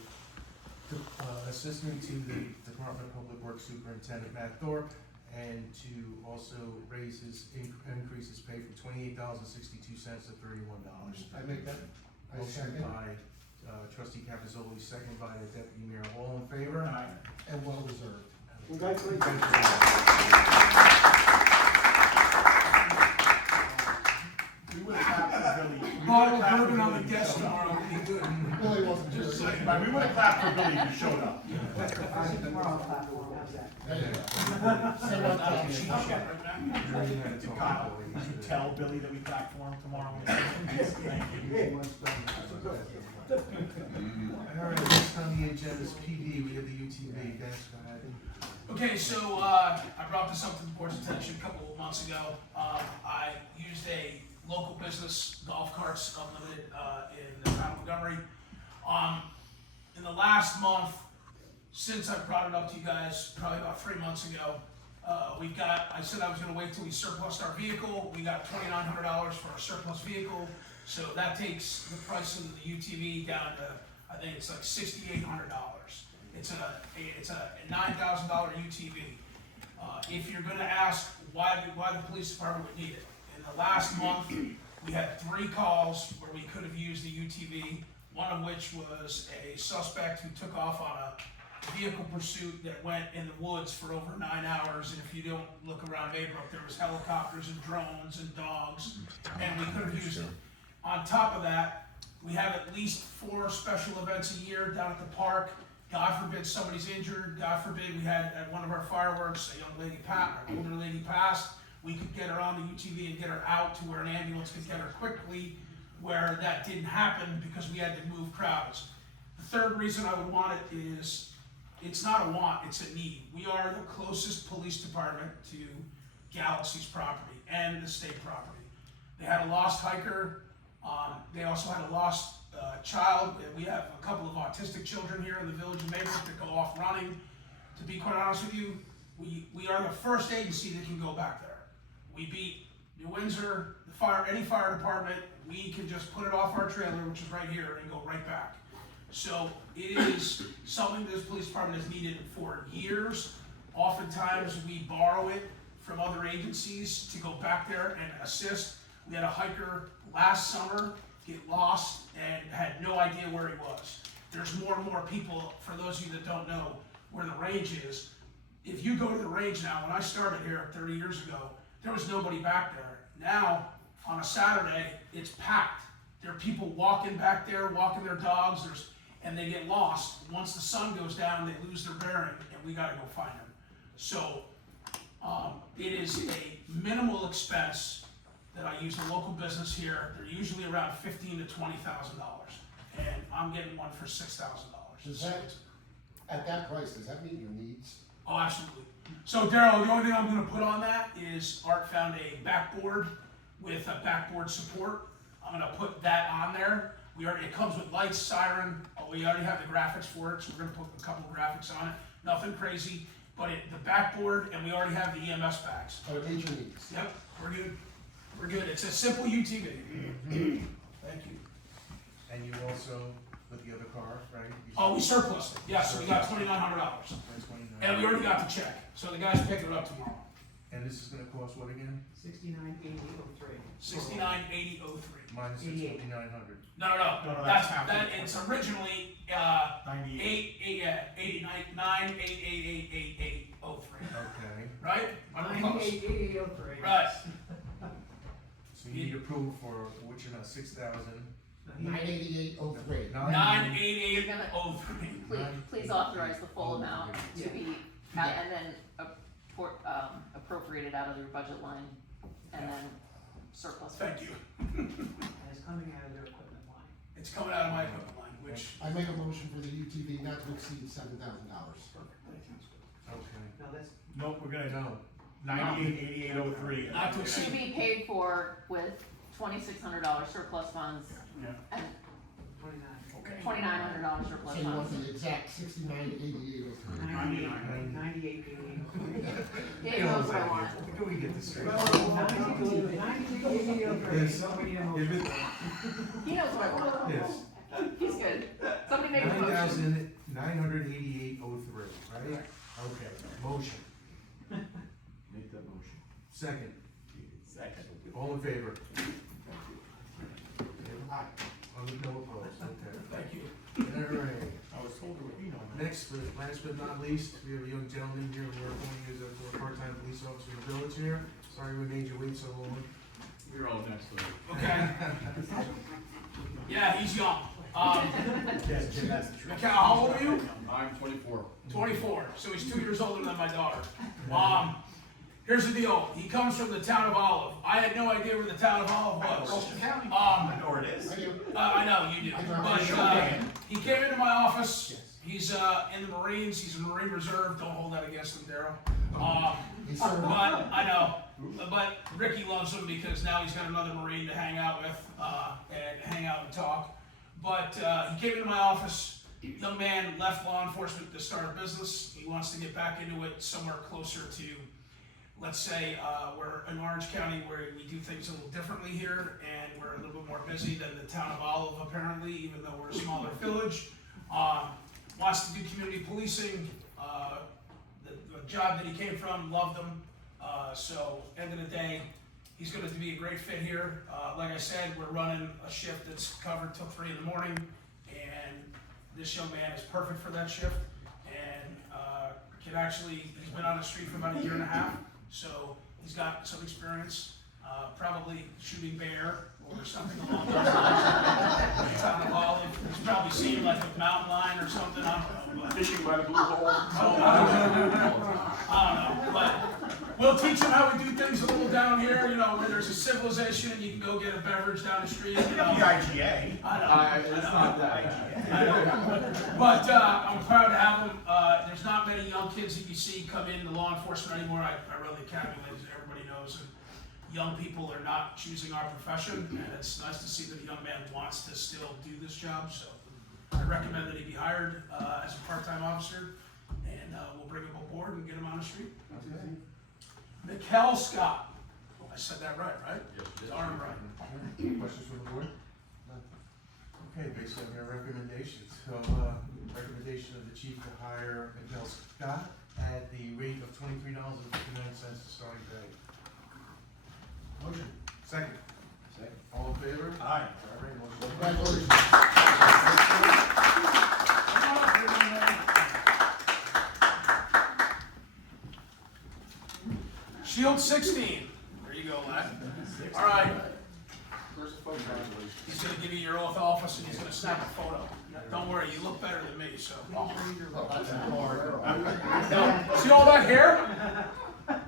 assistant to the Department of Public Works Superintendent Matt Thorpe, and to also increase his pay from $28.62 to $31. I make that, I Motion second, by trustee Capizoli, second by the deputy mayor, all in favor? Aye. and well deserved. We would have had Billy. Bottle of bourbon on the desk tomorrow would be good. Well, All right, we would have clapped for Billy if you showed up. Tomorrow, platform, how's that? There you go. Say what Not a that cheap means. shot right now. Kyle, can you tell Billy that we clapped for him tomorrow? Thank you. All right, next on the agenda is PD, we have the UTV, Dennis, go ahead. Okay, so, I brought this up to the board's attention a couple of months ago. I used a local business, Golf Carts Unlimited, in the town of Montgomery. In the last month, since I brought it up to you guys, probably about 3 months ago, I said I was gonna wait till we surplused our vehicle. We got $2,900 for our surplus vehicle, so that takes the price of the UTV down to, I think it's like $6,800. It's a $9,000 UTV. If you're gonna ask why the police department would need it, in the last month, we had 3 calls where we could have used the UTV, one of which was a suspect who took off on a vehicle pursuit that went in the woods for over 9 hours, and if you don't look around Maybrook, there was helicopters and drones and dogs, and we could have used it. On top of that, we have at least 4 special events a year down at the park. God forbid somebody's injured, God forbid we had at one of our fireworks, a young lady an older lady passed, we could get her on the UTV and get her out to where an ambulance could get her quickly, where that didn't happen because we had to move crowds. The third reason I would want it is, it's not a want, it's a need. We are the closest police department to Galaxy's property and the state property. They had a lost hiker, they also had a lost child. We have a couple of autistic children here in the village of Maybrook that go off running. To be quite honest with you, we are the first agency that can go back there. We beat New Windsor, any fire department. We can just put it off our trailer, which is right here, and go right back. So it is something this police department has needed for years. Oftentimes we borrow it from other agencies to go back there and assist. We had a hiker last summer get lost and had no idea where he was. There's more and more people, for those of you that don't know where the range is. If you go to the range now, when I started here 30 years ago, there was nobody back there. Now, on a Saturday, it's packed. There are people walking back there, walking their dogs, and they get lost. Once the sun goes down, they lose their bearing, and we gotta go find them. So, it is a minimal expense that I use a local business here. They're usually around $15,000 to $20,000, and I'm getting one for $6,000. Does that, at that price, does that meet your needs? Oh, absolutely. So Daryl, the only thing I'm gonna put on that is Art found a backboard with a backboard support. I'm gonna put that on there. It comes with lights, siren, we already have the graphics for it, so we're gonna put a couple graphics on it. Nothing crazy, but the backboard, and we already have the EMS bags. So it meets your needs? Yep, we're good. We're good. It's a simple UTV. Thank you. And you also, with the other car, right? Oh, we surplused it. Yeah, so we got $2,900. That's 29. And we already got the check. So the guy's picking it up tomorrow. And this is gonna cost what again? 69,803. $69,8003. Minus the 2,900. No, No, that's that's that. It's originally 98. 988888803. Okay, Right? I'm close. 98,803. Right. so you need approval for, which is now 6,000. 98803. 98803. Please authorize the full amount to be, Yeah. and then appropriated out of your budget line, and then surplus. Thank you. And it's coming out of their equipment line. It's coming out of my equipment line, which, I make a motion for the UTV not to exceed $7,000. Okay. Now, that's, Nope, we're gonna, No, 988803. not to To exceed. be paid for with $2,600 surplus funds Yeah. and 29. Okay. $2,900 surplus So you want funds. the exact 698803. 98,803. Dave knows what I want. can we get this straight? 98,803. Somebody in If it, He knows what I want. yes, He's good. Somebody make a motion. 9,988.03, right? Okay, motion. Make that motion. Second. Second. All in favor? Aye. No opposed, okay. Thank you. All right. I was told there would be no. Next, but last but not least, we have a young gentleman here who we're appointing as a part-time police officer in the village here. Sorry we made you wait so long. We're all next to it. Okay. Yeah, he's young. Yes, Jim, that's the truth. Mikhail, how old are you? I'm 24. 24, so he's 2 years older than my daughter. Here's the deal, he comes from the town of Olive. I had no idea where the town of Olive was. I know where it is. I do. I know, you do, but, he came into my office, he's, in the Marines, he's in Marine Reserve, don't hold that against him, Daryl. He's But, serving. I know, but Ricky loves him because now he's got another Marine to hang out with, and hang out and talk. But, he came into my office, young man, left law enforcement to start a business, he wants to get back into it somewhere closer to, let's say, we're in Orange County where we do things a little differently here, and we're a little bit more busy than the town of Olive apparently, even though we're a smaller village. Wants to do community policing, the job that he came from, loved him. So end of the day, he's gonna be a great fit here. Like I said, we're running a shift that's covered till 3 in the morning, and this young man is perfect for that shift. And, he's been on the street for about 1.5 years. So he's got some experience, probably shooting bear or something along those lines. Town of Olive, he's probably seen like a mountain lion or something, I don't know. But, Fishing by the blue hole. I don't know, but we'll teach him how we do things a little down here, you know, where there's a civilization and you can go get a beverage down the street, you know. The IGA. I know. It's not that. I know. But I'm proud to have him. There's not many young kids that you see come into law enforcement anymore. I run the academy, as everybody knows, and young people are not choosing our profession, and it's nice to see that a young man wants to still do this job. So I recommend that he be hired as a part-time officer, and we'll bring him aboard and get him on the street. Mikhail Scott. I said that right? Yes, yes. Darn right. Any questions from the board? Okay, based on your recommendations, so, recommendation of the chief to hire Mikhail Scott at the rate of $23.59 to starting pay. Motion. Second. Second. All in favor? Aye. All right, motion carries. Congratulations. Shield 16. There you go, lad. All right. First photo. He's gonna give you your oath of office and he's gonna snap a photo. Don't worry, you look better than me, so. Oh, that's a hard. Now, see all that hair? Are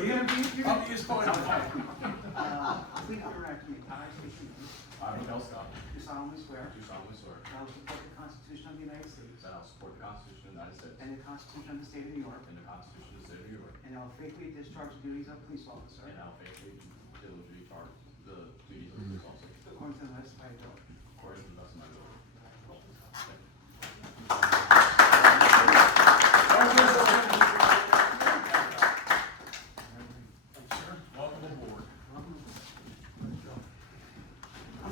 you gonna be, Up his point. please direct me, I state your name. I'm Miguel Scott. Do solemnly swear Do solemnly swear that I will support the Constitution of the United States that I will support the Constitution of the United States and the Constitution of the State of New York, and the Constitution of the State of New York, and I will faithfully discharge the duties of police officer and I will faithfully diligently charge the duties of police officer according to the best of my ability. according to the best of my ability. Welcome aboard.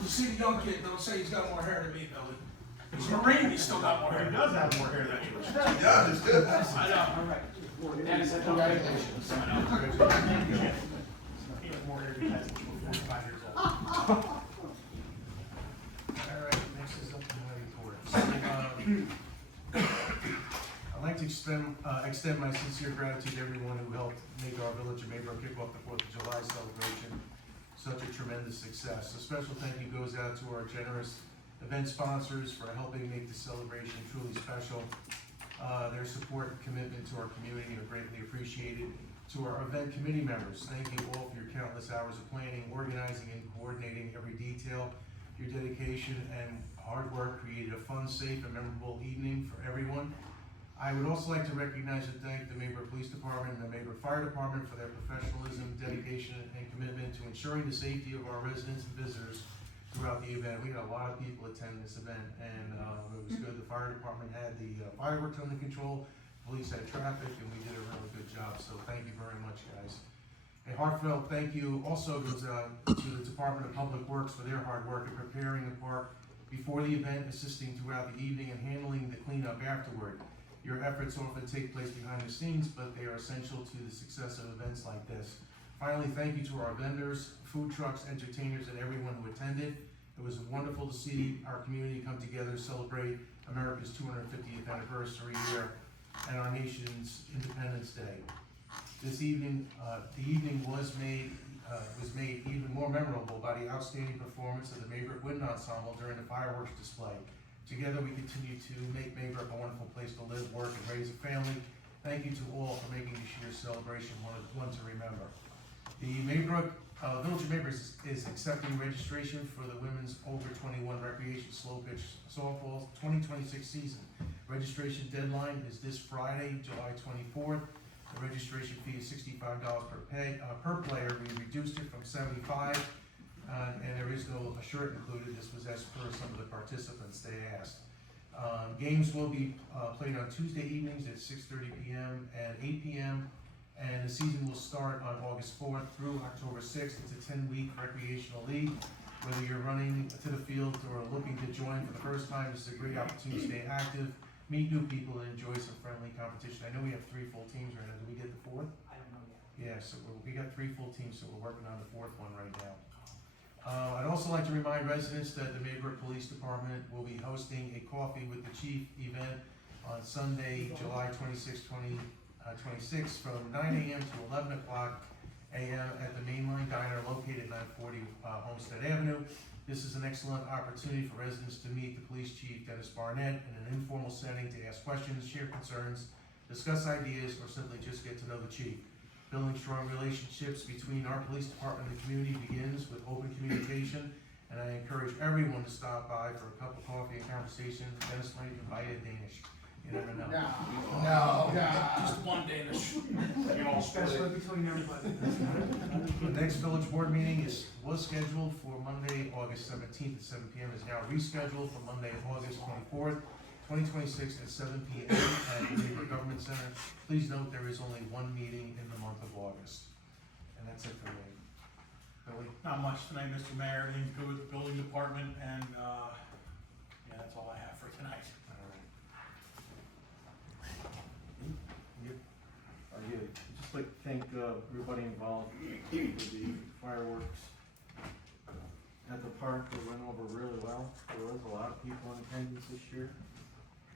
You see the young kid, don't say he's got more hair than me, Billy. He's a Marine, he's still got more He hair. does have more hair than you. I know. Congratulations. I know. He has more hair than he has when he was 45 years old. All right, next is up to my report. I'd like to extend my sincere gratitude to everyone who helped make our village of Maybrook kick off the 4th of July celebration such a tremendous success. A special thank you goes out to our generous event sponsors for helping make the celebration truly special. Their support and commitment to our community are greatly appreciated. To our event committee members, thank you all for your countless hours of planning, organizing, and coordinating every detail. Your dedication and hard work created a fun, safe, and memorable evening for everyone. I would also like to recognize and thank the Maybrook Police Department and the Maybrook Fire Department for their professionalism, dedication, and commitment to ensuring the safety of our residents and visitors throughout the event. We had a lot of people attend this event, and it was good. The fire department had the fireworks under control, police had traffic, and we did a really good job, so thank you very much, guys. A heartfelt thank you also goes out to the Department of Public Works for their hard work in preparing the park before the event, assisting throughout the evening, and handling the cleanup afterward. Your efforts often take place behind the scenes, but they are essential to the success of events like this. Finally, thank you to our vendors, food trucks, entertainers, and everyone who attended. It was wonderful to see our community come together, celebrate America's 250th anniversary year and our nation's Independence Day. This evening, the evening was made was made even more memorable by the outstanding performance of the Maybrook Wind Ensemble during the fireworks display. Together, we continue to make Maybrook a wonderful place to live, work, and raise a family. Thank you to all for making this year's celebration one to remember. The Village of Maybrook is accepting registration for the women's over 21 recreation slow pitch softball 2026 season. Registration deadline is this Friday, July 24th. The registration fee is $65 per player. We reduced it from $75, and there is no shirt included. This was as per some of the participants they asked. Games will be played on Tuesday evenings at 6:30 p.m. and 8 p.m. And the season will start on August 4th through October 6th. It's a 10-week recreational league. Whether you're running to the field or looking to join for the first time, this is a great opportunity to stay active, meet new people, and enjoy some friendly competition. I know we have 3 full teams right now. Did we get the 4th? I don't know yet. Yeah, so we got 3 full teams, so we're working on the 4th one right now. I'd also like to remind residents that the Maybrook Police Department will be hosting a Coffee with the Chief event on Sunday, July 26, 2026 from 9 a.m. to 11 o'clock a.m. at the Mainline Diner located at 940 Homestead Avenue. This is an excellent opportunity for residents to meet the Police Chief, Dennis Barnett, in an informal setting to ask questions, share concerns, discuss ideas, or simply just get to know the Chief. Building strong relationships between our police department and the community begins with open communication, and I encourage everyone to stop by for a cup of coffee and conversation. Dennis might invite a Danish. You never know. No. Just one Danish. You all split Best it. way between everybody. The next village board meeting was scheduled for Monday, August 17th at 7 p.m. is now rescheduled for Monday, August 24th, 2026 at 7 p.m. at the Maybrook Government Center. Please note there is only one meeting in the month of August. And that's it for me. Billy? Not much tonight, Mr. Mayor, everything's good with the building department, and, yeah, that's all I have for tonight. All right. Yeah, I'd just like to thank everybody involved with the fireworks at the park. They went over really well. There was a lot of people in attendance this year.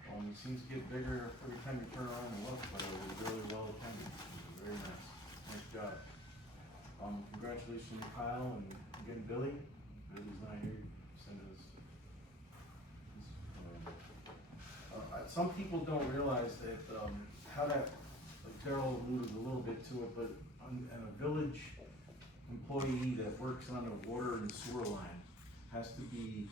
It seems to get bigger every time you turn around and look, but it was really well attended. It was very nice. Nice job. Congratulations to Kyle and again Billy. Billy's not here. Send us. Some people don't realize that how that, like Daryl alluded a little bit to it, but and a village employee that works on a water and sewer line has to be,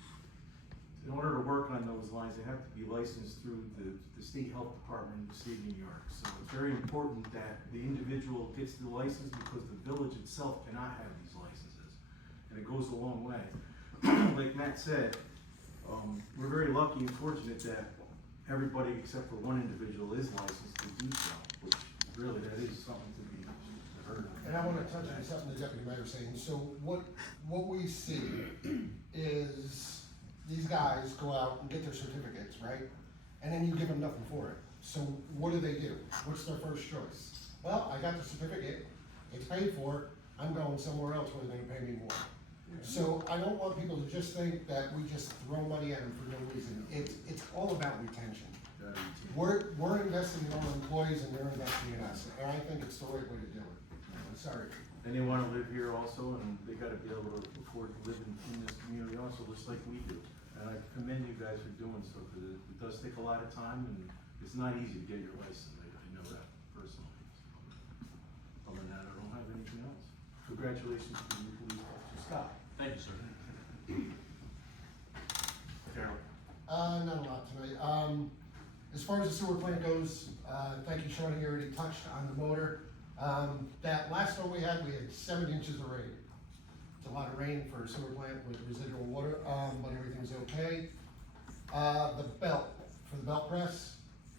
in order to work on those lines, they have to be licensed through the state health department in the state of New York. So it's very important that the individual gets the license because the village itself cannot have these licenses. And it goes a long way. Like Matt said, we're very lucky and fortunate that everybody except for one individual is licensed to do so, which really, that is something to be heard of. And I wanna touch on something the deputy mayor's saying. So what we see is these guys go out and get their certificates, right? And then you give them nothing for it. So what do? What's their first choice? Well, I got the certificate, it's paid for, I'm going somewhere else where they're gonna pay me more. So I don't want people to just think that we just throw money at them for no reason. It's all about retention. We're investing in our employees and they're investing in us, and I think it's the right way to do it. I'm sorry. And they wanna live here also, and they gotta be able to afford to live in this community also, just like we do. And I commend you guys for doing so, because it does take a lot of time, and it's not easy to get your license, I know that personally. Other than that, I don't have anything else. Congratulations to the police officer, Scott. Thank you, sir. Carol. Not a lot tonight. As far as the sewer plant goes, thank you, Sean, you already touched on the motor. That last one we had 7 inches of rain. It's a lot of rain for a sewer plant with residual water, but everything's okay. The belt, for the belt press,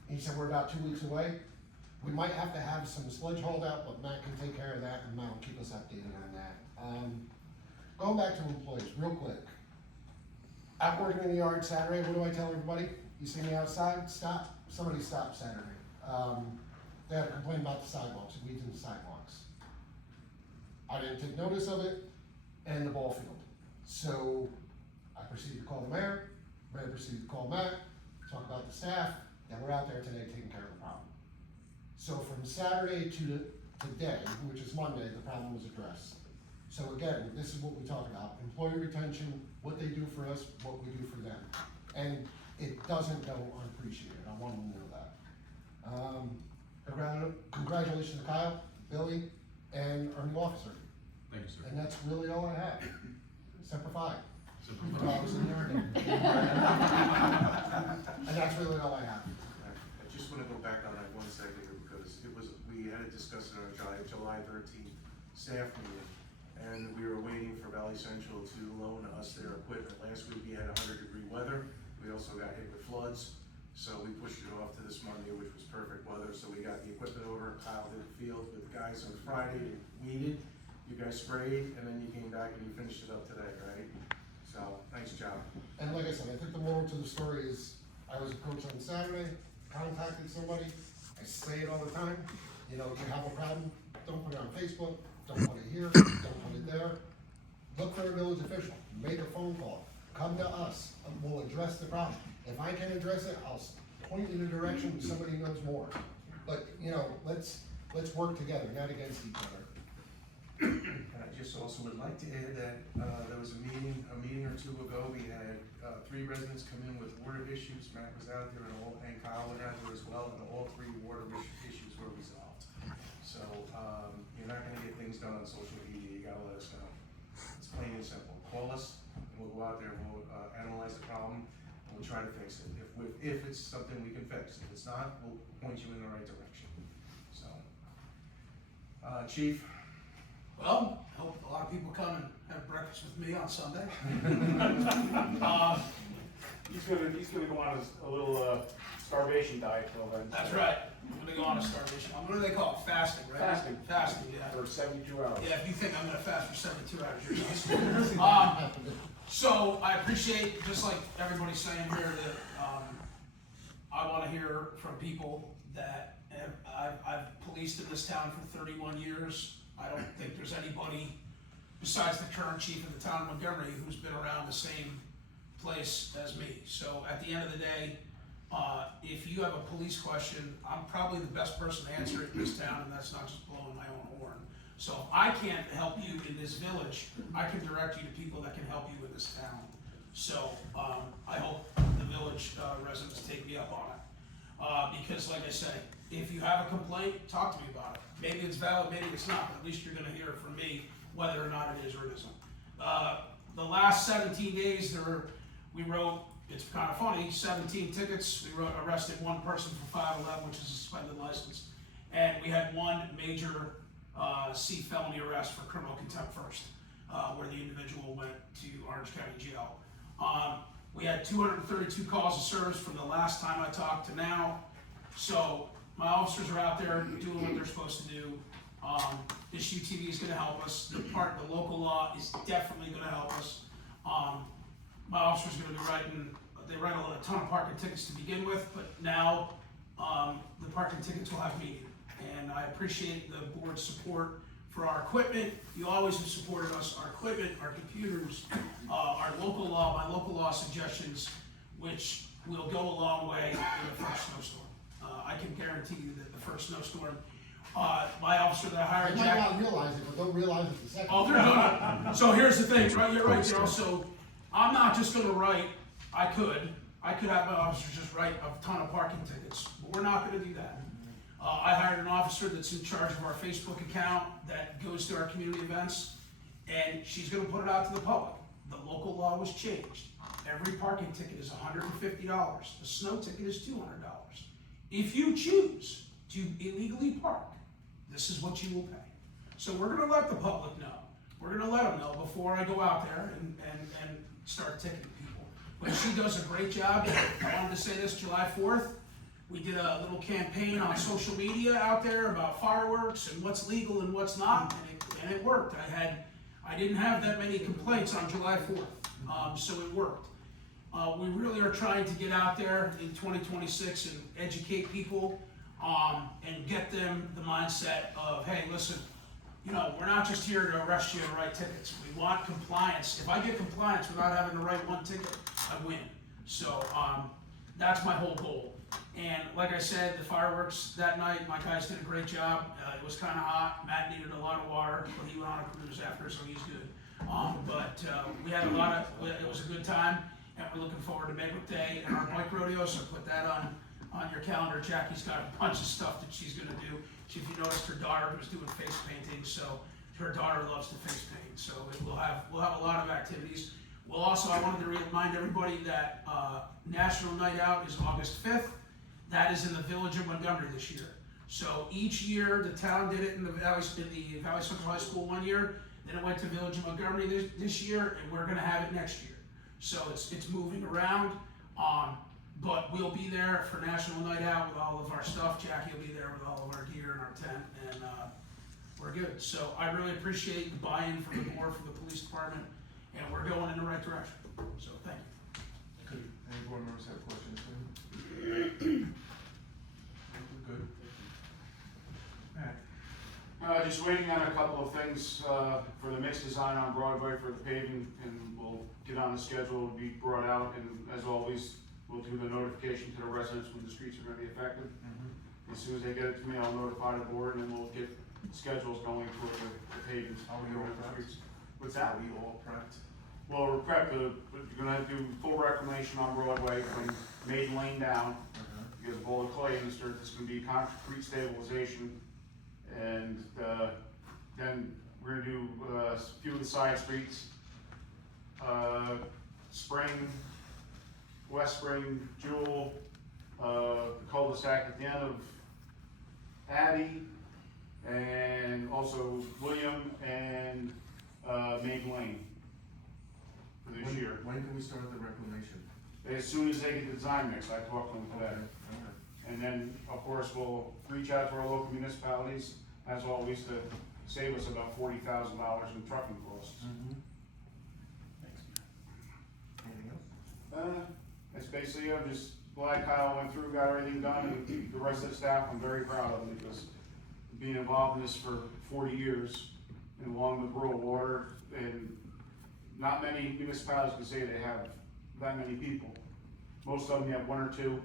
he said we're about 2 weeks away. We might have to have some sludge hauled out, but Matt can take care of that, and Matt will keep us updated on that. Going back to employees, real quick. Out working in the yard Saturday, what do I tell everybody? You see me outside, stop, somebody stop Saturday. They had a complaint about the sidewalks, weeds in the sidewalks. I didn't take notice of it, and the ball field. So I proceeded to call the mayor proceeded to call Matt, talk about the staff, and we're out there today taking care of the problem. So from Saturday to today, which is Monday, the problem was addressed. So again, this is what we talk about, employee retention, what they do for us, what we do for them. And it doesn't go unappreciated, I want them to know that. Congratulations to Kyle, Billy, and our new officer. Thank you, sir. And that's really all I have. Semper Fi. I was in there. And that's really all I have. I just wanna go back on that 1 second here, because we had it discussed in our July 13th staff meeting, and we were waiting for Valley Central to loan us their equipment. Last week we had 100-degree weather, we also got hit with floods, so we pushed it off to this Monday, which was perfect weather, so we got the equipment over, Kyle did the field with the guys on Friday, weeded, you guys sprayed, and then you came back and you finished it up today, right? So, nice job. And like I said, I think the moral to the story is, I was a coach on Saturday, contacted somebody, I say it all the time, you know, you have a problem, don't put it on Facebook, don't put it here, don't put it there. Look for a village official, make a phone call, come to us, we'll address the problem. If I can address it, I'll point in a direction where somebody knows more. But, you know, let's work together, not against each other. And I just also would like to add that, there was a meeting or two ago, we had, 3 residents come in with water issues, Matt was out there and Kyle went out there as well, and all 3 water issues were resolved. So, you're not gonna get things done on social media, you gotta let us know. It's plain and simple, call us, and we'll go out there and we'll, analyze the problem, and we'll try to fix it. If it's something we can fix, if it's not, we'll point you in the right direction, so. Chief? Well, I hope a lot of people come and have breakfast with me on Sunday. He's gonna go on a little, starvation diet till then. That's right, I'm gonna go on a starvation, what do they call it, fasting, right? Fasting. Fasting, yeah. For 72 hours. Yeah, if you think I'm gonna fast for 72 hours, you're nuts. So I appreciate, just like everybody's saying here, that, I wanna hear from people that I've policed in this town for 31 years. I don't think there's anybody besides the current chief of the town of Montgomery who's been around the same place as me. So at the end of the day, if you have a police question, I'm probably the best person to answer it in this town, and that's not just blowing my own horn. So if I can't help you in this village, I can direct you to people that can help you in this town. So I hope the village residents take me up on it. Because like I say, if you have a complaint, talk to me about it. Maybe it's valid, maybe it's not, but at least you're gonna hear it from me, whether or not it is or it isn't. The last 17 days, we wrote, it's kind of funny, 17 tickets. We arrested 1 person for 511, which is a suspended license. And we had 1 major C felony arrest for criminal contempt first, where the individual went to Orange County Jail. We had 232 calls of service from the last time I talked to now. So my officers are out there doing what they're supposed to do. This UTV is gonna help us. The local law is definitely gonna help us. My officers are gonna be they write a ton of parking tickets to begin with, but now, the parking tickets will have meaning. And I appreciate the board's support for our equipment. You always have supported us, our equipment, our computers, our local law, my local law suggestions, which will go a long way in the first snowstorm. I can guarantee you that the first snowstorm, my officer that I hired, They Jack. might not realize it, but they'll realize it the second. Oh, they're gonna, so here's the thing, right, you're right, Daryl, so I'm not just gonna write, I could have my officers just write a ton of parking tickets, but we're not gonna do that. I hired an officer that's in charge of our Facebook account that goes to our community events, and she's gonna put it out to the public. The local law was changed. Every parking ticket is $150, a snow ticket is $200. If you choose to illegally park, this is what you will pay. So we're gonna let the public know. We're gonna let them know before I go out there and start ticketing people. But she does a great job. I wanted to say this, July 4th, we did a little campaign on social media out there about fireworks and what's legal and what's not, and it worked. I didn't have that many complaints on July 4th, so it worked. We really are trying to get out there in 2026 and educate people, and get them the mindset of, hey, listen, you know, we're not just here to arrest you and write tickets. We want compliance. If I get compliance without having to write 1 ticket, I win. So that's my whole goal. And like I said, the fireworks that night, my guys did a great job. It was kind of hot. Matt needed a lot of water, but he went on a cruise. lives after, so he's good. We had it was a good time, and we're looking forward to Maybrook Day and our bike rodeo, so put that on your calendar. Jackie's got a bunch of stuff that she's gonna do. If you noticed, her daughter was doing face painting, so her daughter loves to face paint, so we'll have a lot of activities. Well, also, I wanted to remind everybody that National Night Out is August 5th. That is in the Village of Montgomery this year. So each year, the town did it in the Valley Central High School one year, then it went to Village of Montgomery this year, and we're gonna have it next year. So it's moving around, but we'll be there for National Night Out with all of our stuff. Jackie will be there with all of our gear and our tent, and we're good. So I really appreciate the buy-in from the board, from the police department, and we're going in the right direction. So thank you. Good. Any board members have questions for him? Good. Matt? Just waiting on a couple of things, for the mix design on Broadway for the paving, and we'll get on the schedule, it'll be brought out, and as always, we'll do the notification to the residents when the streets are gonna be affected. As soon as they get it to me, I'll notify the board, and then we'll get schedules going for the pavings. Are we all around the prepped? streets. What's that? Are we all prepped? Well, we're prepped, we're gonna do full reclamation on Broadway from Maiden Lane down, because of all the clay in the dirt, there's gonna be concrete stabilization. And, then we're gonna do, a few of the side streets, Spring, West Spring, Jewel, the cul-de-sac at the end of Addie, and also William and, Maiden Lane for this year. When can we start the reclamation? As soon as they get the design mix, I talked to them today. Okay. And then, of course, we'll reach out to our local municipalities, as always, to save us about $40,000 in trucking costs. Anything else? That's basically it. I'm just glad Kyle went through, got everything done, and the rest of the staff, I'm very proud of them, because being involved in this for 40 years, and along with rural water, and not many municipalities can say they have that many people. Most of them have one or two,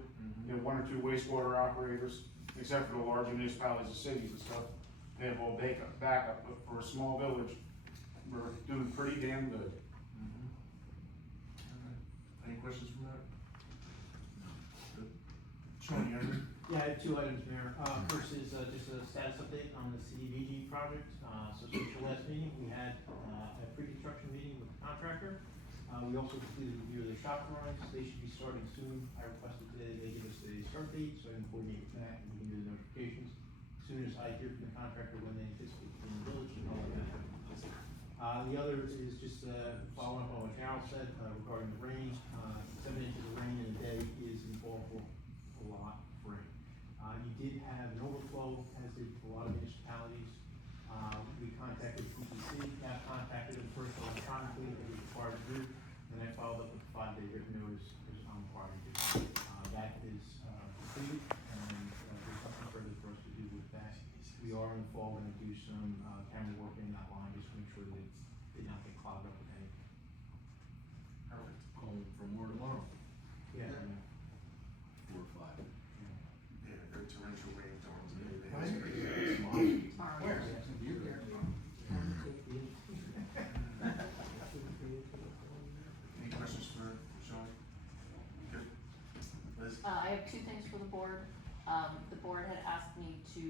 one or two wastewater operators, except for the larger municipalities, the cities and stuff. They have all backup, but for a small village, we're doing pretty damn good. Any questions from that? Good. Sean, you have any? Yeah, I have two items, Mayor. First is just a status update on the CDBG project. So since your last meeting, we had a pre-construction meeting with the contractor. We also completed a review of the shop drawings. They should be starting soon. I requested today they give us the start date, so I can coordinate with that and we can do the notifications. As soon as I hear from the contractor when they anticipate in the village, and all of that. The other is just following up on what Carol said regarding the rain. 7 inches of rain in a day is an awful lot of rain. You did have an overflow, as did a lot of municipalities. We contacted CPC, Cap contacted them first electronically, as was required to do, and I followed up with a 5-day written notice, as I'm required to do. That is completed, and there's nothing further for us to do with that. We are in the fall going to do some camera work in that line, just to make sure that it did not get clogged up with anything. Perfect. Going for more tomorrow. Yeah. 4 or 5. Yeah, the torrential rainstorms. Tomorrow. Where? Any questions for Sean? Good. Liz? I have two things for the board. The board had asked me to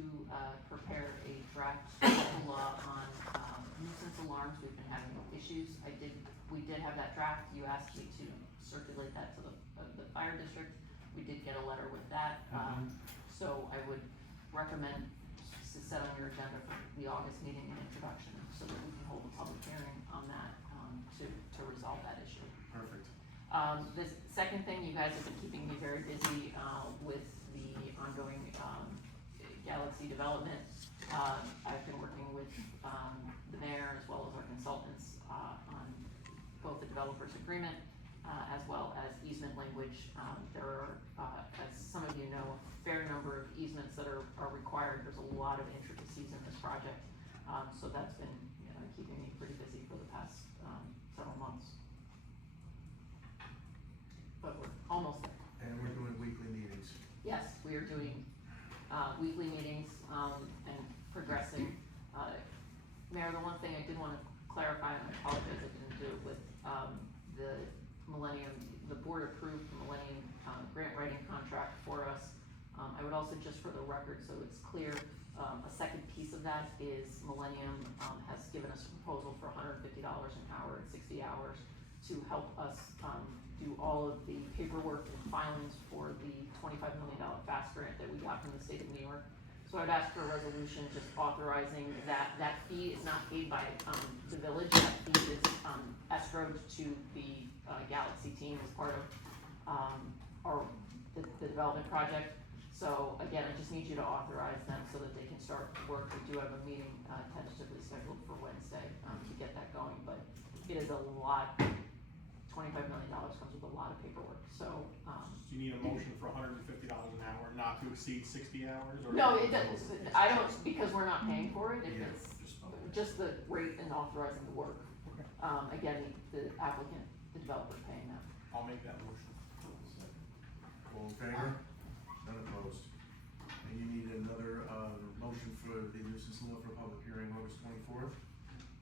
prepare a draft local law on nuisance alarms. We've been having issues. We did have that draft. You asked me to circulate that to the fire district. We did get a letter with that. So I would recommend to set on your agenda for the August meeting an introduction, so that we can hold a public hearing on that to resolve that issue. Perfect. The second thing, you guys have been keeping me very busy with the ongoing Galaxy development. I've been working with the mayor as well as our consultants on both the developer's agreement as well as easement language. There are, as some of you know, a fair number of easements that are required. There's a lot of intricacies in this project. So that's been keeping me pretty busy for the past several months. But we're almost there. And we're doing weekly meetings. Yes, we are doing weekly meetings and progressing. Mayor, the one thing I did want wanna clarify, and I apologize, I didn't do it with, the Millennium, the board approved the Millennium, grant writing contract for us. I would also, just for the record, so it's clear, a second piece of that is Millennium, has given us a proposal for $150 an hour at 60 hours to help us, do all of the paperwork and filings for the $25 million FAST grant that we got from the state of New York. So I'd ask for a resolution just authorizing that fee is not paid by, the village, that fee is, escrowed to the, Galaxy team as part of, the development project. So again, I just need you to authorize them so that they can start work. We do have a meeting, tentatively scheduled for Wednesday, to get that going, but it is a lot. $25 million comes with a lot of paperwork, so, Do you need a motion for $150 an hour, not to exceed 60 hours? Or no, it doesn't, I don't, because we're not paying for it, Yeah, it's okay. just the rate and authorizing the work. Okay. Again, the applicant, the developer paying that. I'll make that motion. All in favor? None opposed. And you need another, motion for the nuisance law for public hearing August 24th?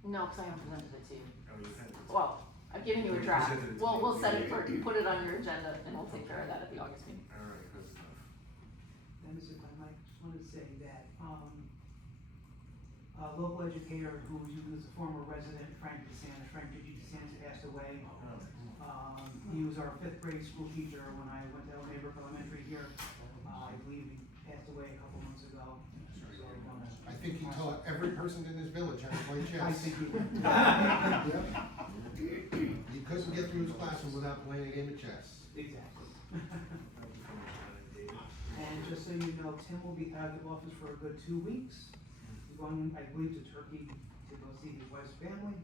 No, because I haven't presented it to you. Oh, you had it. Well, I'm giving you a You draft. presented it to me. We'll set it Yeah, for, yeah. put it on your agenda, and we'll take care of that at the August meeting. All right, good stuff. Dennis, if I might, just wanted to say that, a local educator who was a former resident, Frank DeSantis passed away. He was our 5th grade school teacher when I went to Maybrook Elementary here. I believe he passed away a couple months ago. So, I think he taught every person in this village how to play chess. I think he did. Yep. He couldn't get through his classroom without playing a game of chess. Exactly. Thank you for that, David. And just so you know, Tim will be out of office for a good 2 weeks. He's going, I believe, to Turkey to go see his wife's family.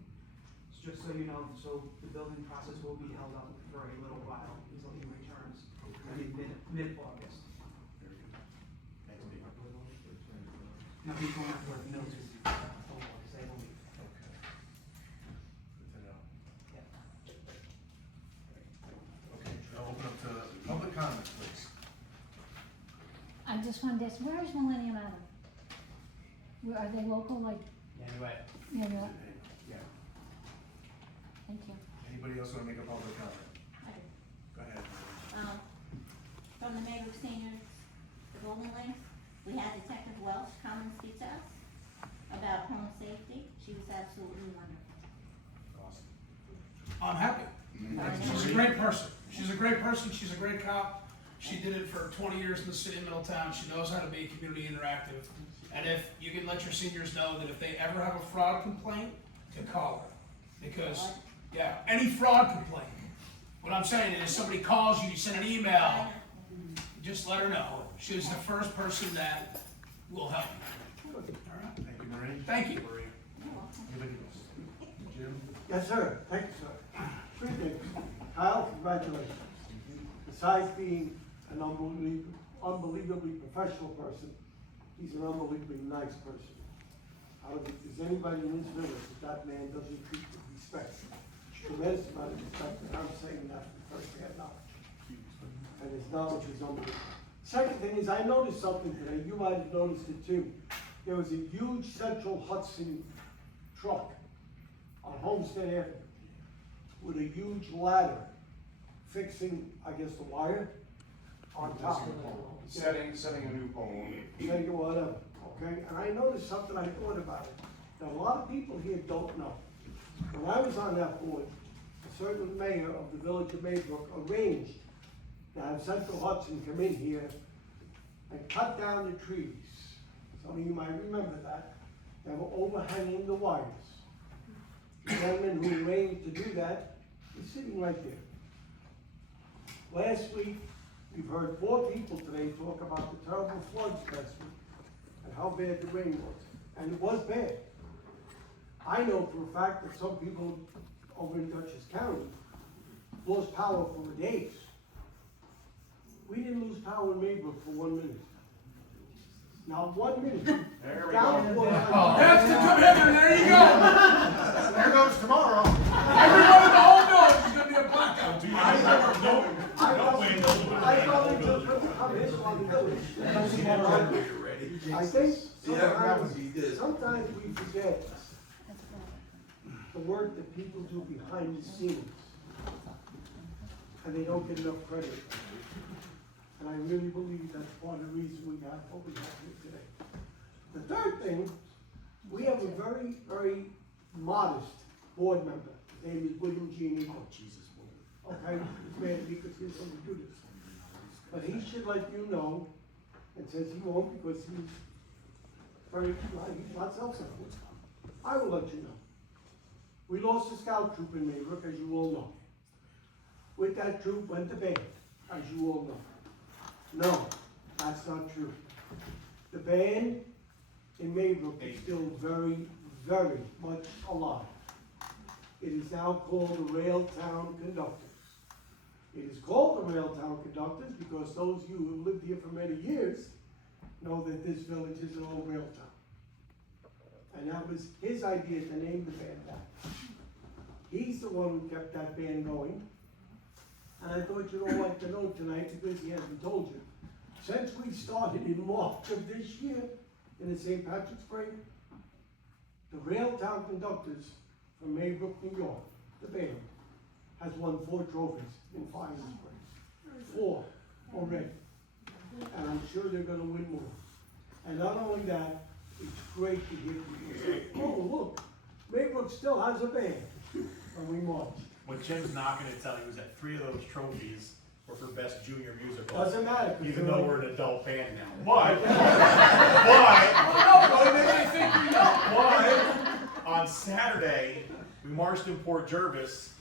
Just so you know, so the building process will be held up for a little while until he returns, I mean, mid-August. Very good. Thanks, Dave. Now, he's going out for the military, August, I believe. Okay. Good to know. Yeah. Okay, I'll open up to public comment, please. I just wanted to ask, where is Millennium Avenue? Where, are they local, like, Yeah, you're right. you know, Yeah. thank you. Anybody else want to make a public comment? I do. Go ahead. From the Maybrook Seniors, the Golden Links, we had Detective Welsh come and speak to us about home safety. She was absolutely wonderful. Awesome. I'm happy. She's a great person. She's a great person. She's a great cop. She did it for 20 years in the city of Middletown. She knows how to be community interactive. And if you can let your seniors know that if they ever have a fraud complaint, to call her. Because, yeah, any fraud complaint. What I'm saying is somebody calls you, you send an email, just let her know. She's the first person that will help you. All right? Thank you, Marie. Thank you. Anybody else? Jim? Yes, sir. Thank you, sir. 3 things. Kyle, congratulations. Besides being an unbelievably professional person, he's an unbelievably nice person. I don't think there's anybody in this village that man doesn't treat with respect. Tremendous amount of respect, and I'm saying that from first-hand knowledge. And his knowledge is unbelievable. Second thing is, I noticed something today, you might have noticed it too. There was a huge Central Hudson truck on Homestead Avenue with a huge ladder fixing, I guess, the wire on top of it. Setting a new pole. Setting whatever, okay? And I noticed something, I thought about it, that a lot of people here don't know. When I was on that board, a certain mayor of the village of Maybrook arranged to have Central Hudson come in here and cut down the trees. Some of you might remember that were overhanging the wires. The gentleman who arranged to do that is sitting right there. Last week, we've heard 4 people today talk about the terrible floods last week and how bad the rain was, and it was bad. I know for a fact that some people over in Dutchess County lost power for days. We didn't lose power in Maybrook for 1 minute. Not 1 minute. There we Down go. for That's the commitment, there you go. There goes tomorrow. Everyone in the whole village is gonna be a blackout. Do you have no way I thought it just come his one village. I think sometimes we forget work that people do behind the scenes. And they don't get enough credit. And I really believe that's part of the reason we have what we have here today. The third thing, we have a very, very modest board member. His name is William Genie. Oh, Jesus. Okay, he's mad because he doesn't want to do this. But he should let you know, and says he won't because he's not self-centered. I will let you know. We lost a scout troop in Maybrook, as you all know. With that troop went the band, as you all know. No, that's not true. The band in Maybrook is still very, very much alive. It is now called the Railtown Conductors. It is called the Railtown Conductors because those of you who have lived here for many years know that this village is an old rail town. And that was his idea to name the band that. He's the one who kept that band going. And I thought you'd all like to know tonight, because he hasn't told you. Since we started in March of this year, in the St. Patrick's Parade, the Railtown Conductors from Maybrook, New York, the band, has won 4 trophies in fireman's parades. 4 already. And I'm sure they're gonna win more. And not only that, it's great to hear people say, oh, look, Maybrook still has a band when we march. What Jim's not gonna tell you is that 3 of those trophies were for best junior musical. Doesn't matter. Even though we're an adult band now. But on Saturday, we marched in Port Jervis.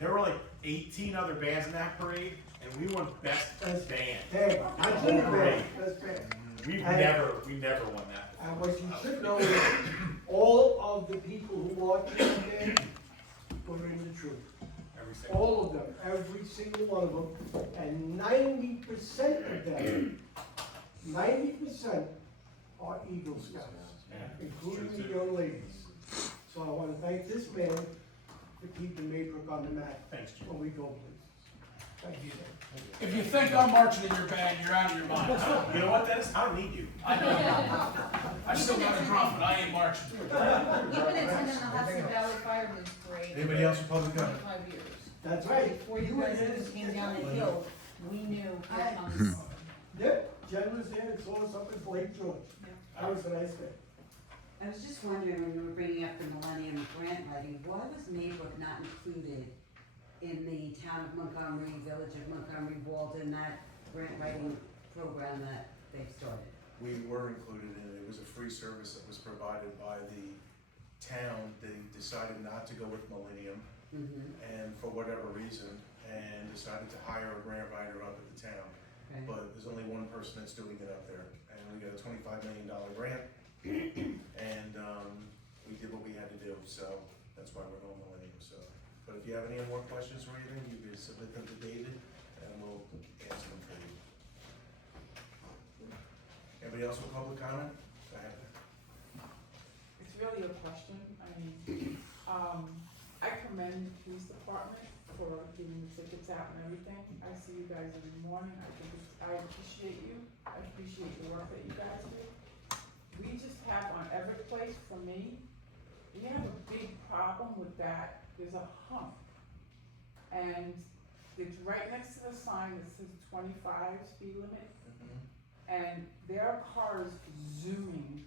There were like 18 other bands in that parade, and we won best band. Hey, The whole parade. That's bad. We never won that. And what you should know is, all of the people who marched in that band were in the troop. Every single All of them, every single one of them, and 90% of them, 90% are Eagle Scouts, including the young ladies. So I want to thank this man for keeping Maybrook on the map. Thanks, Jim. When we go places. Thank you. If you think I'm marching in your band, you're out of your mind. You know what, Dennis? I don't need you. I still got a drum, but I ain't marching. You've been attending the Hudson Valley Fireman's Parade Anybody else for public for comment? 25 years. That's right. Before you guys even came down the hill, we knew here comes. Yep, Jen was there and saw us up in Lake George. That was a nice day. I was just wondering, when you were bringing up the Millennium Grant writing, why was Maybrook not included in the town of Montgomery, village of Montgomery, Walden, that grant writing program that they've started? We were included in it. It was a free service that was provided by the town. They decided not to go with Millennium, and for whatever reason, and decided to hire a grant writer up at the town. Okay. But there's only one person that's doing it up there, and we got a $25 million grant, and we did what we had to do, so that's why we're going Millennium. So, but if you have any more questions or anything, you can submit them to David, and we'll answer them for you. Anybody else with public comment? Go ahead. It's really a question. I mean, I commend the police department for getting the tickets out and everything. I see you guys every morning. I appreciate you. I appreciate the work that you guys do. We just have on every place, for me, we have a big problem with that. There's a hump. And it's right next to the sign that says 25 speed limit. And there are cars zooming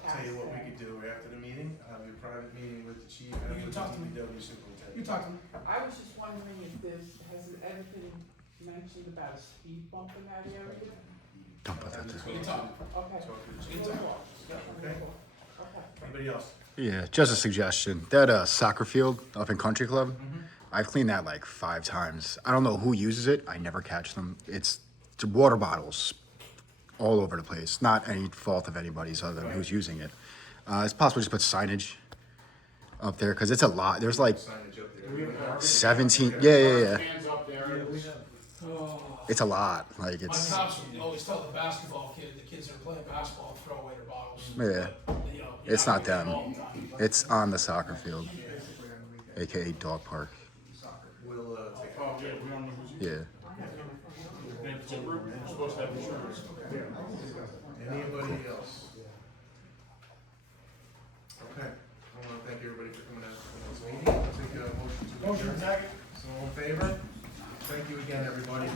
I'll tell you what we could do after the meeting, have your private meeting with the chief and You with the talk to me. DPW superintendent. You talk to me. I was just wondering if has it ever been mentioned about a speed bump in that area? Don't put that there. We can talk. Okay. Talk to the We chief. can talk. Okay. Okay. Anybody else? Yeah, just a suggestion. That soccer field up in Country Club, I've cleaned that like 5 times. I don't know who uses it. I never catch them. It's water bottles all over the place. Not any fault of anybody's other than who's using it. It's possible to just put signage up there because it's a lot. There's like Signage up there. 17. Yeah. Fans up there. Oh. It's a lot. Like My it's. cops would always tell the basketball kid, the kids that are playing basketball, throw away their bottles. Yeah. But, you know, you're It's not gonna them. get it all the time. It's on the soccer field, aka dog park. We'll take Oh, yeah, we don't know who's using it. Yeah. And it's a group, we're supposed to have insurance. Anybody else? Okay, I wanna thank everybody for coming out. Motion second, so all in favor? Thank you again, everybody.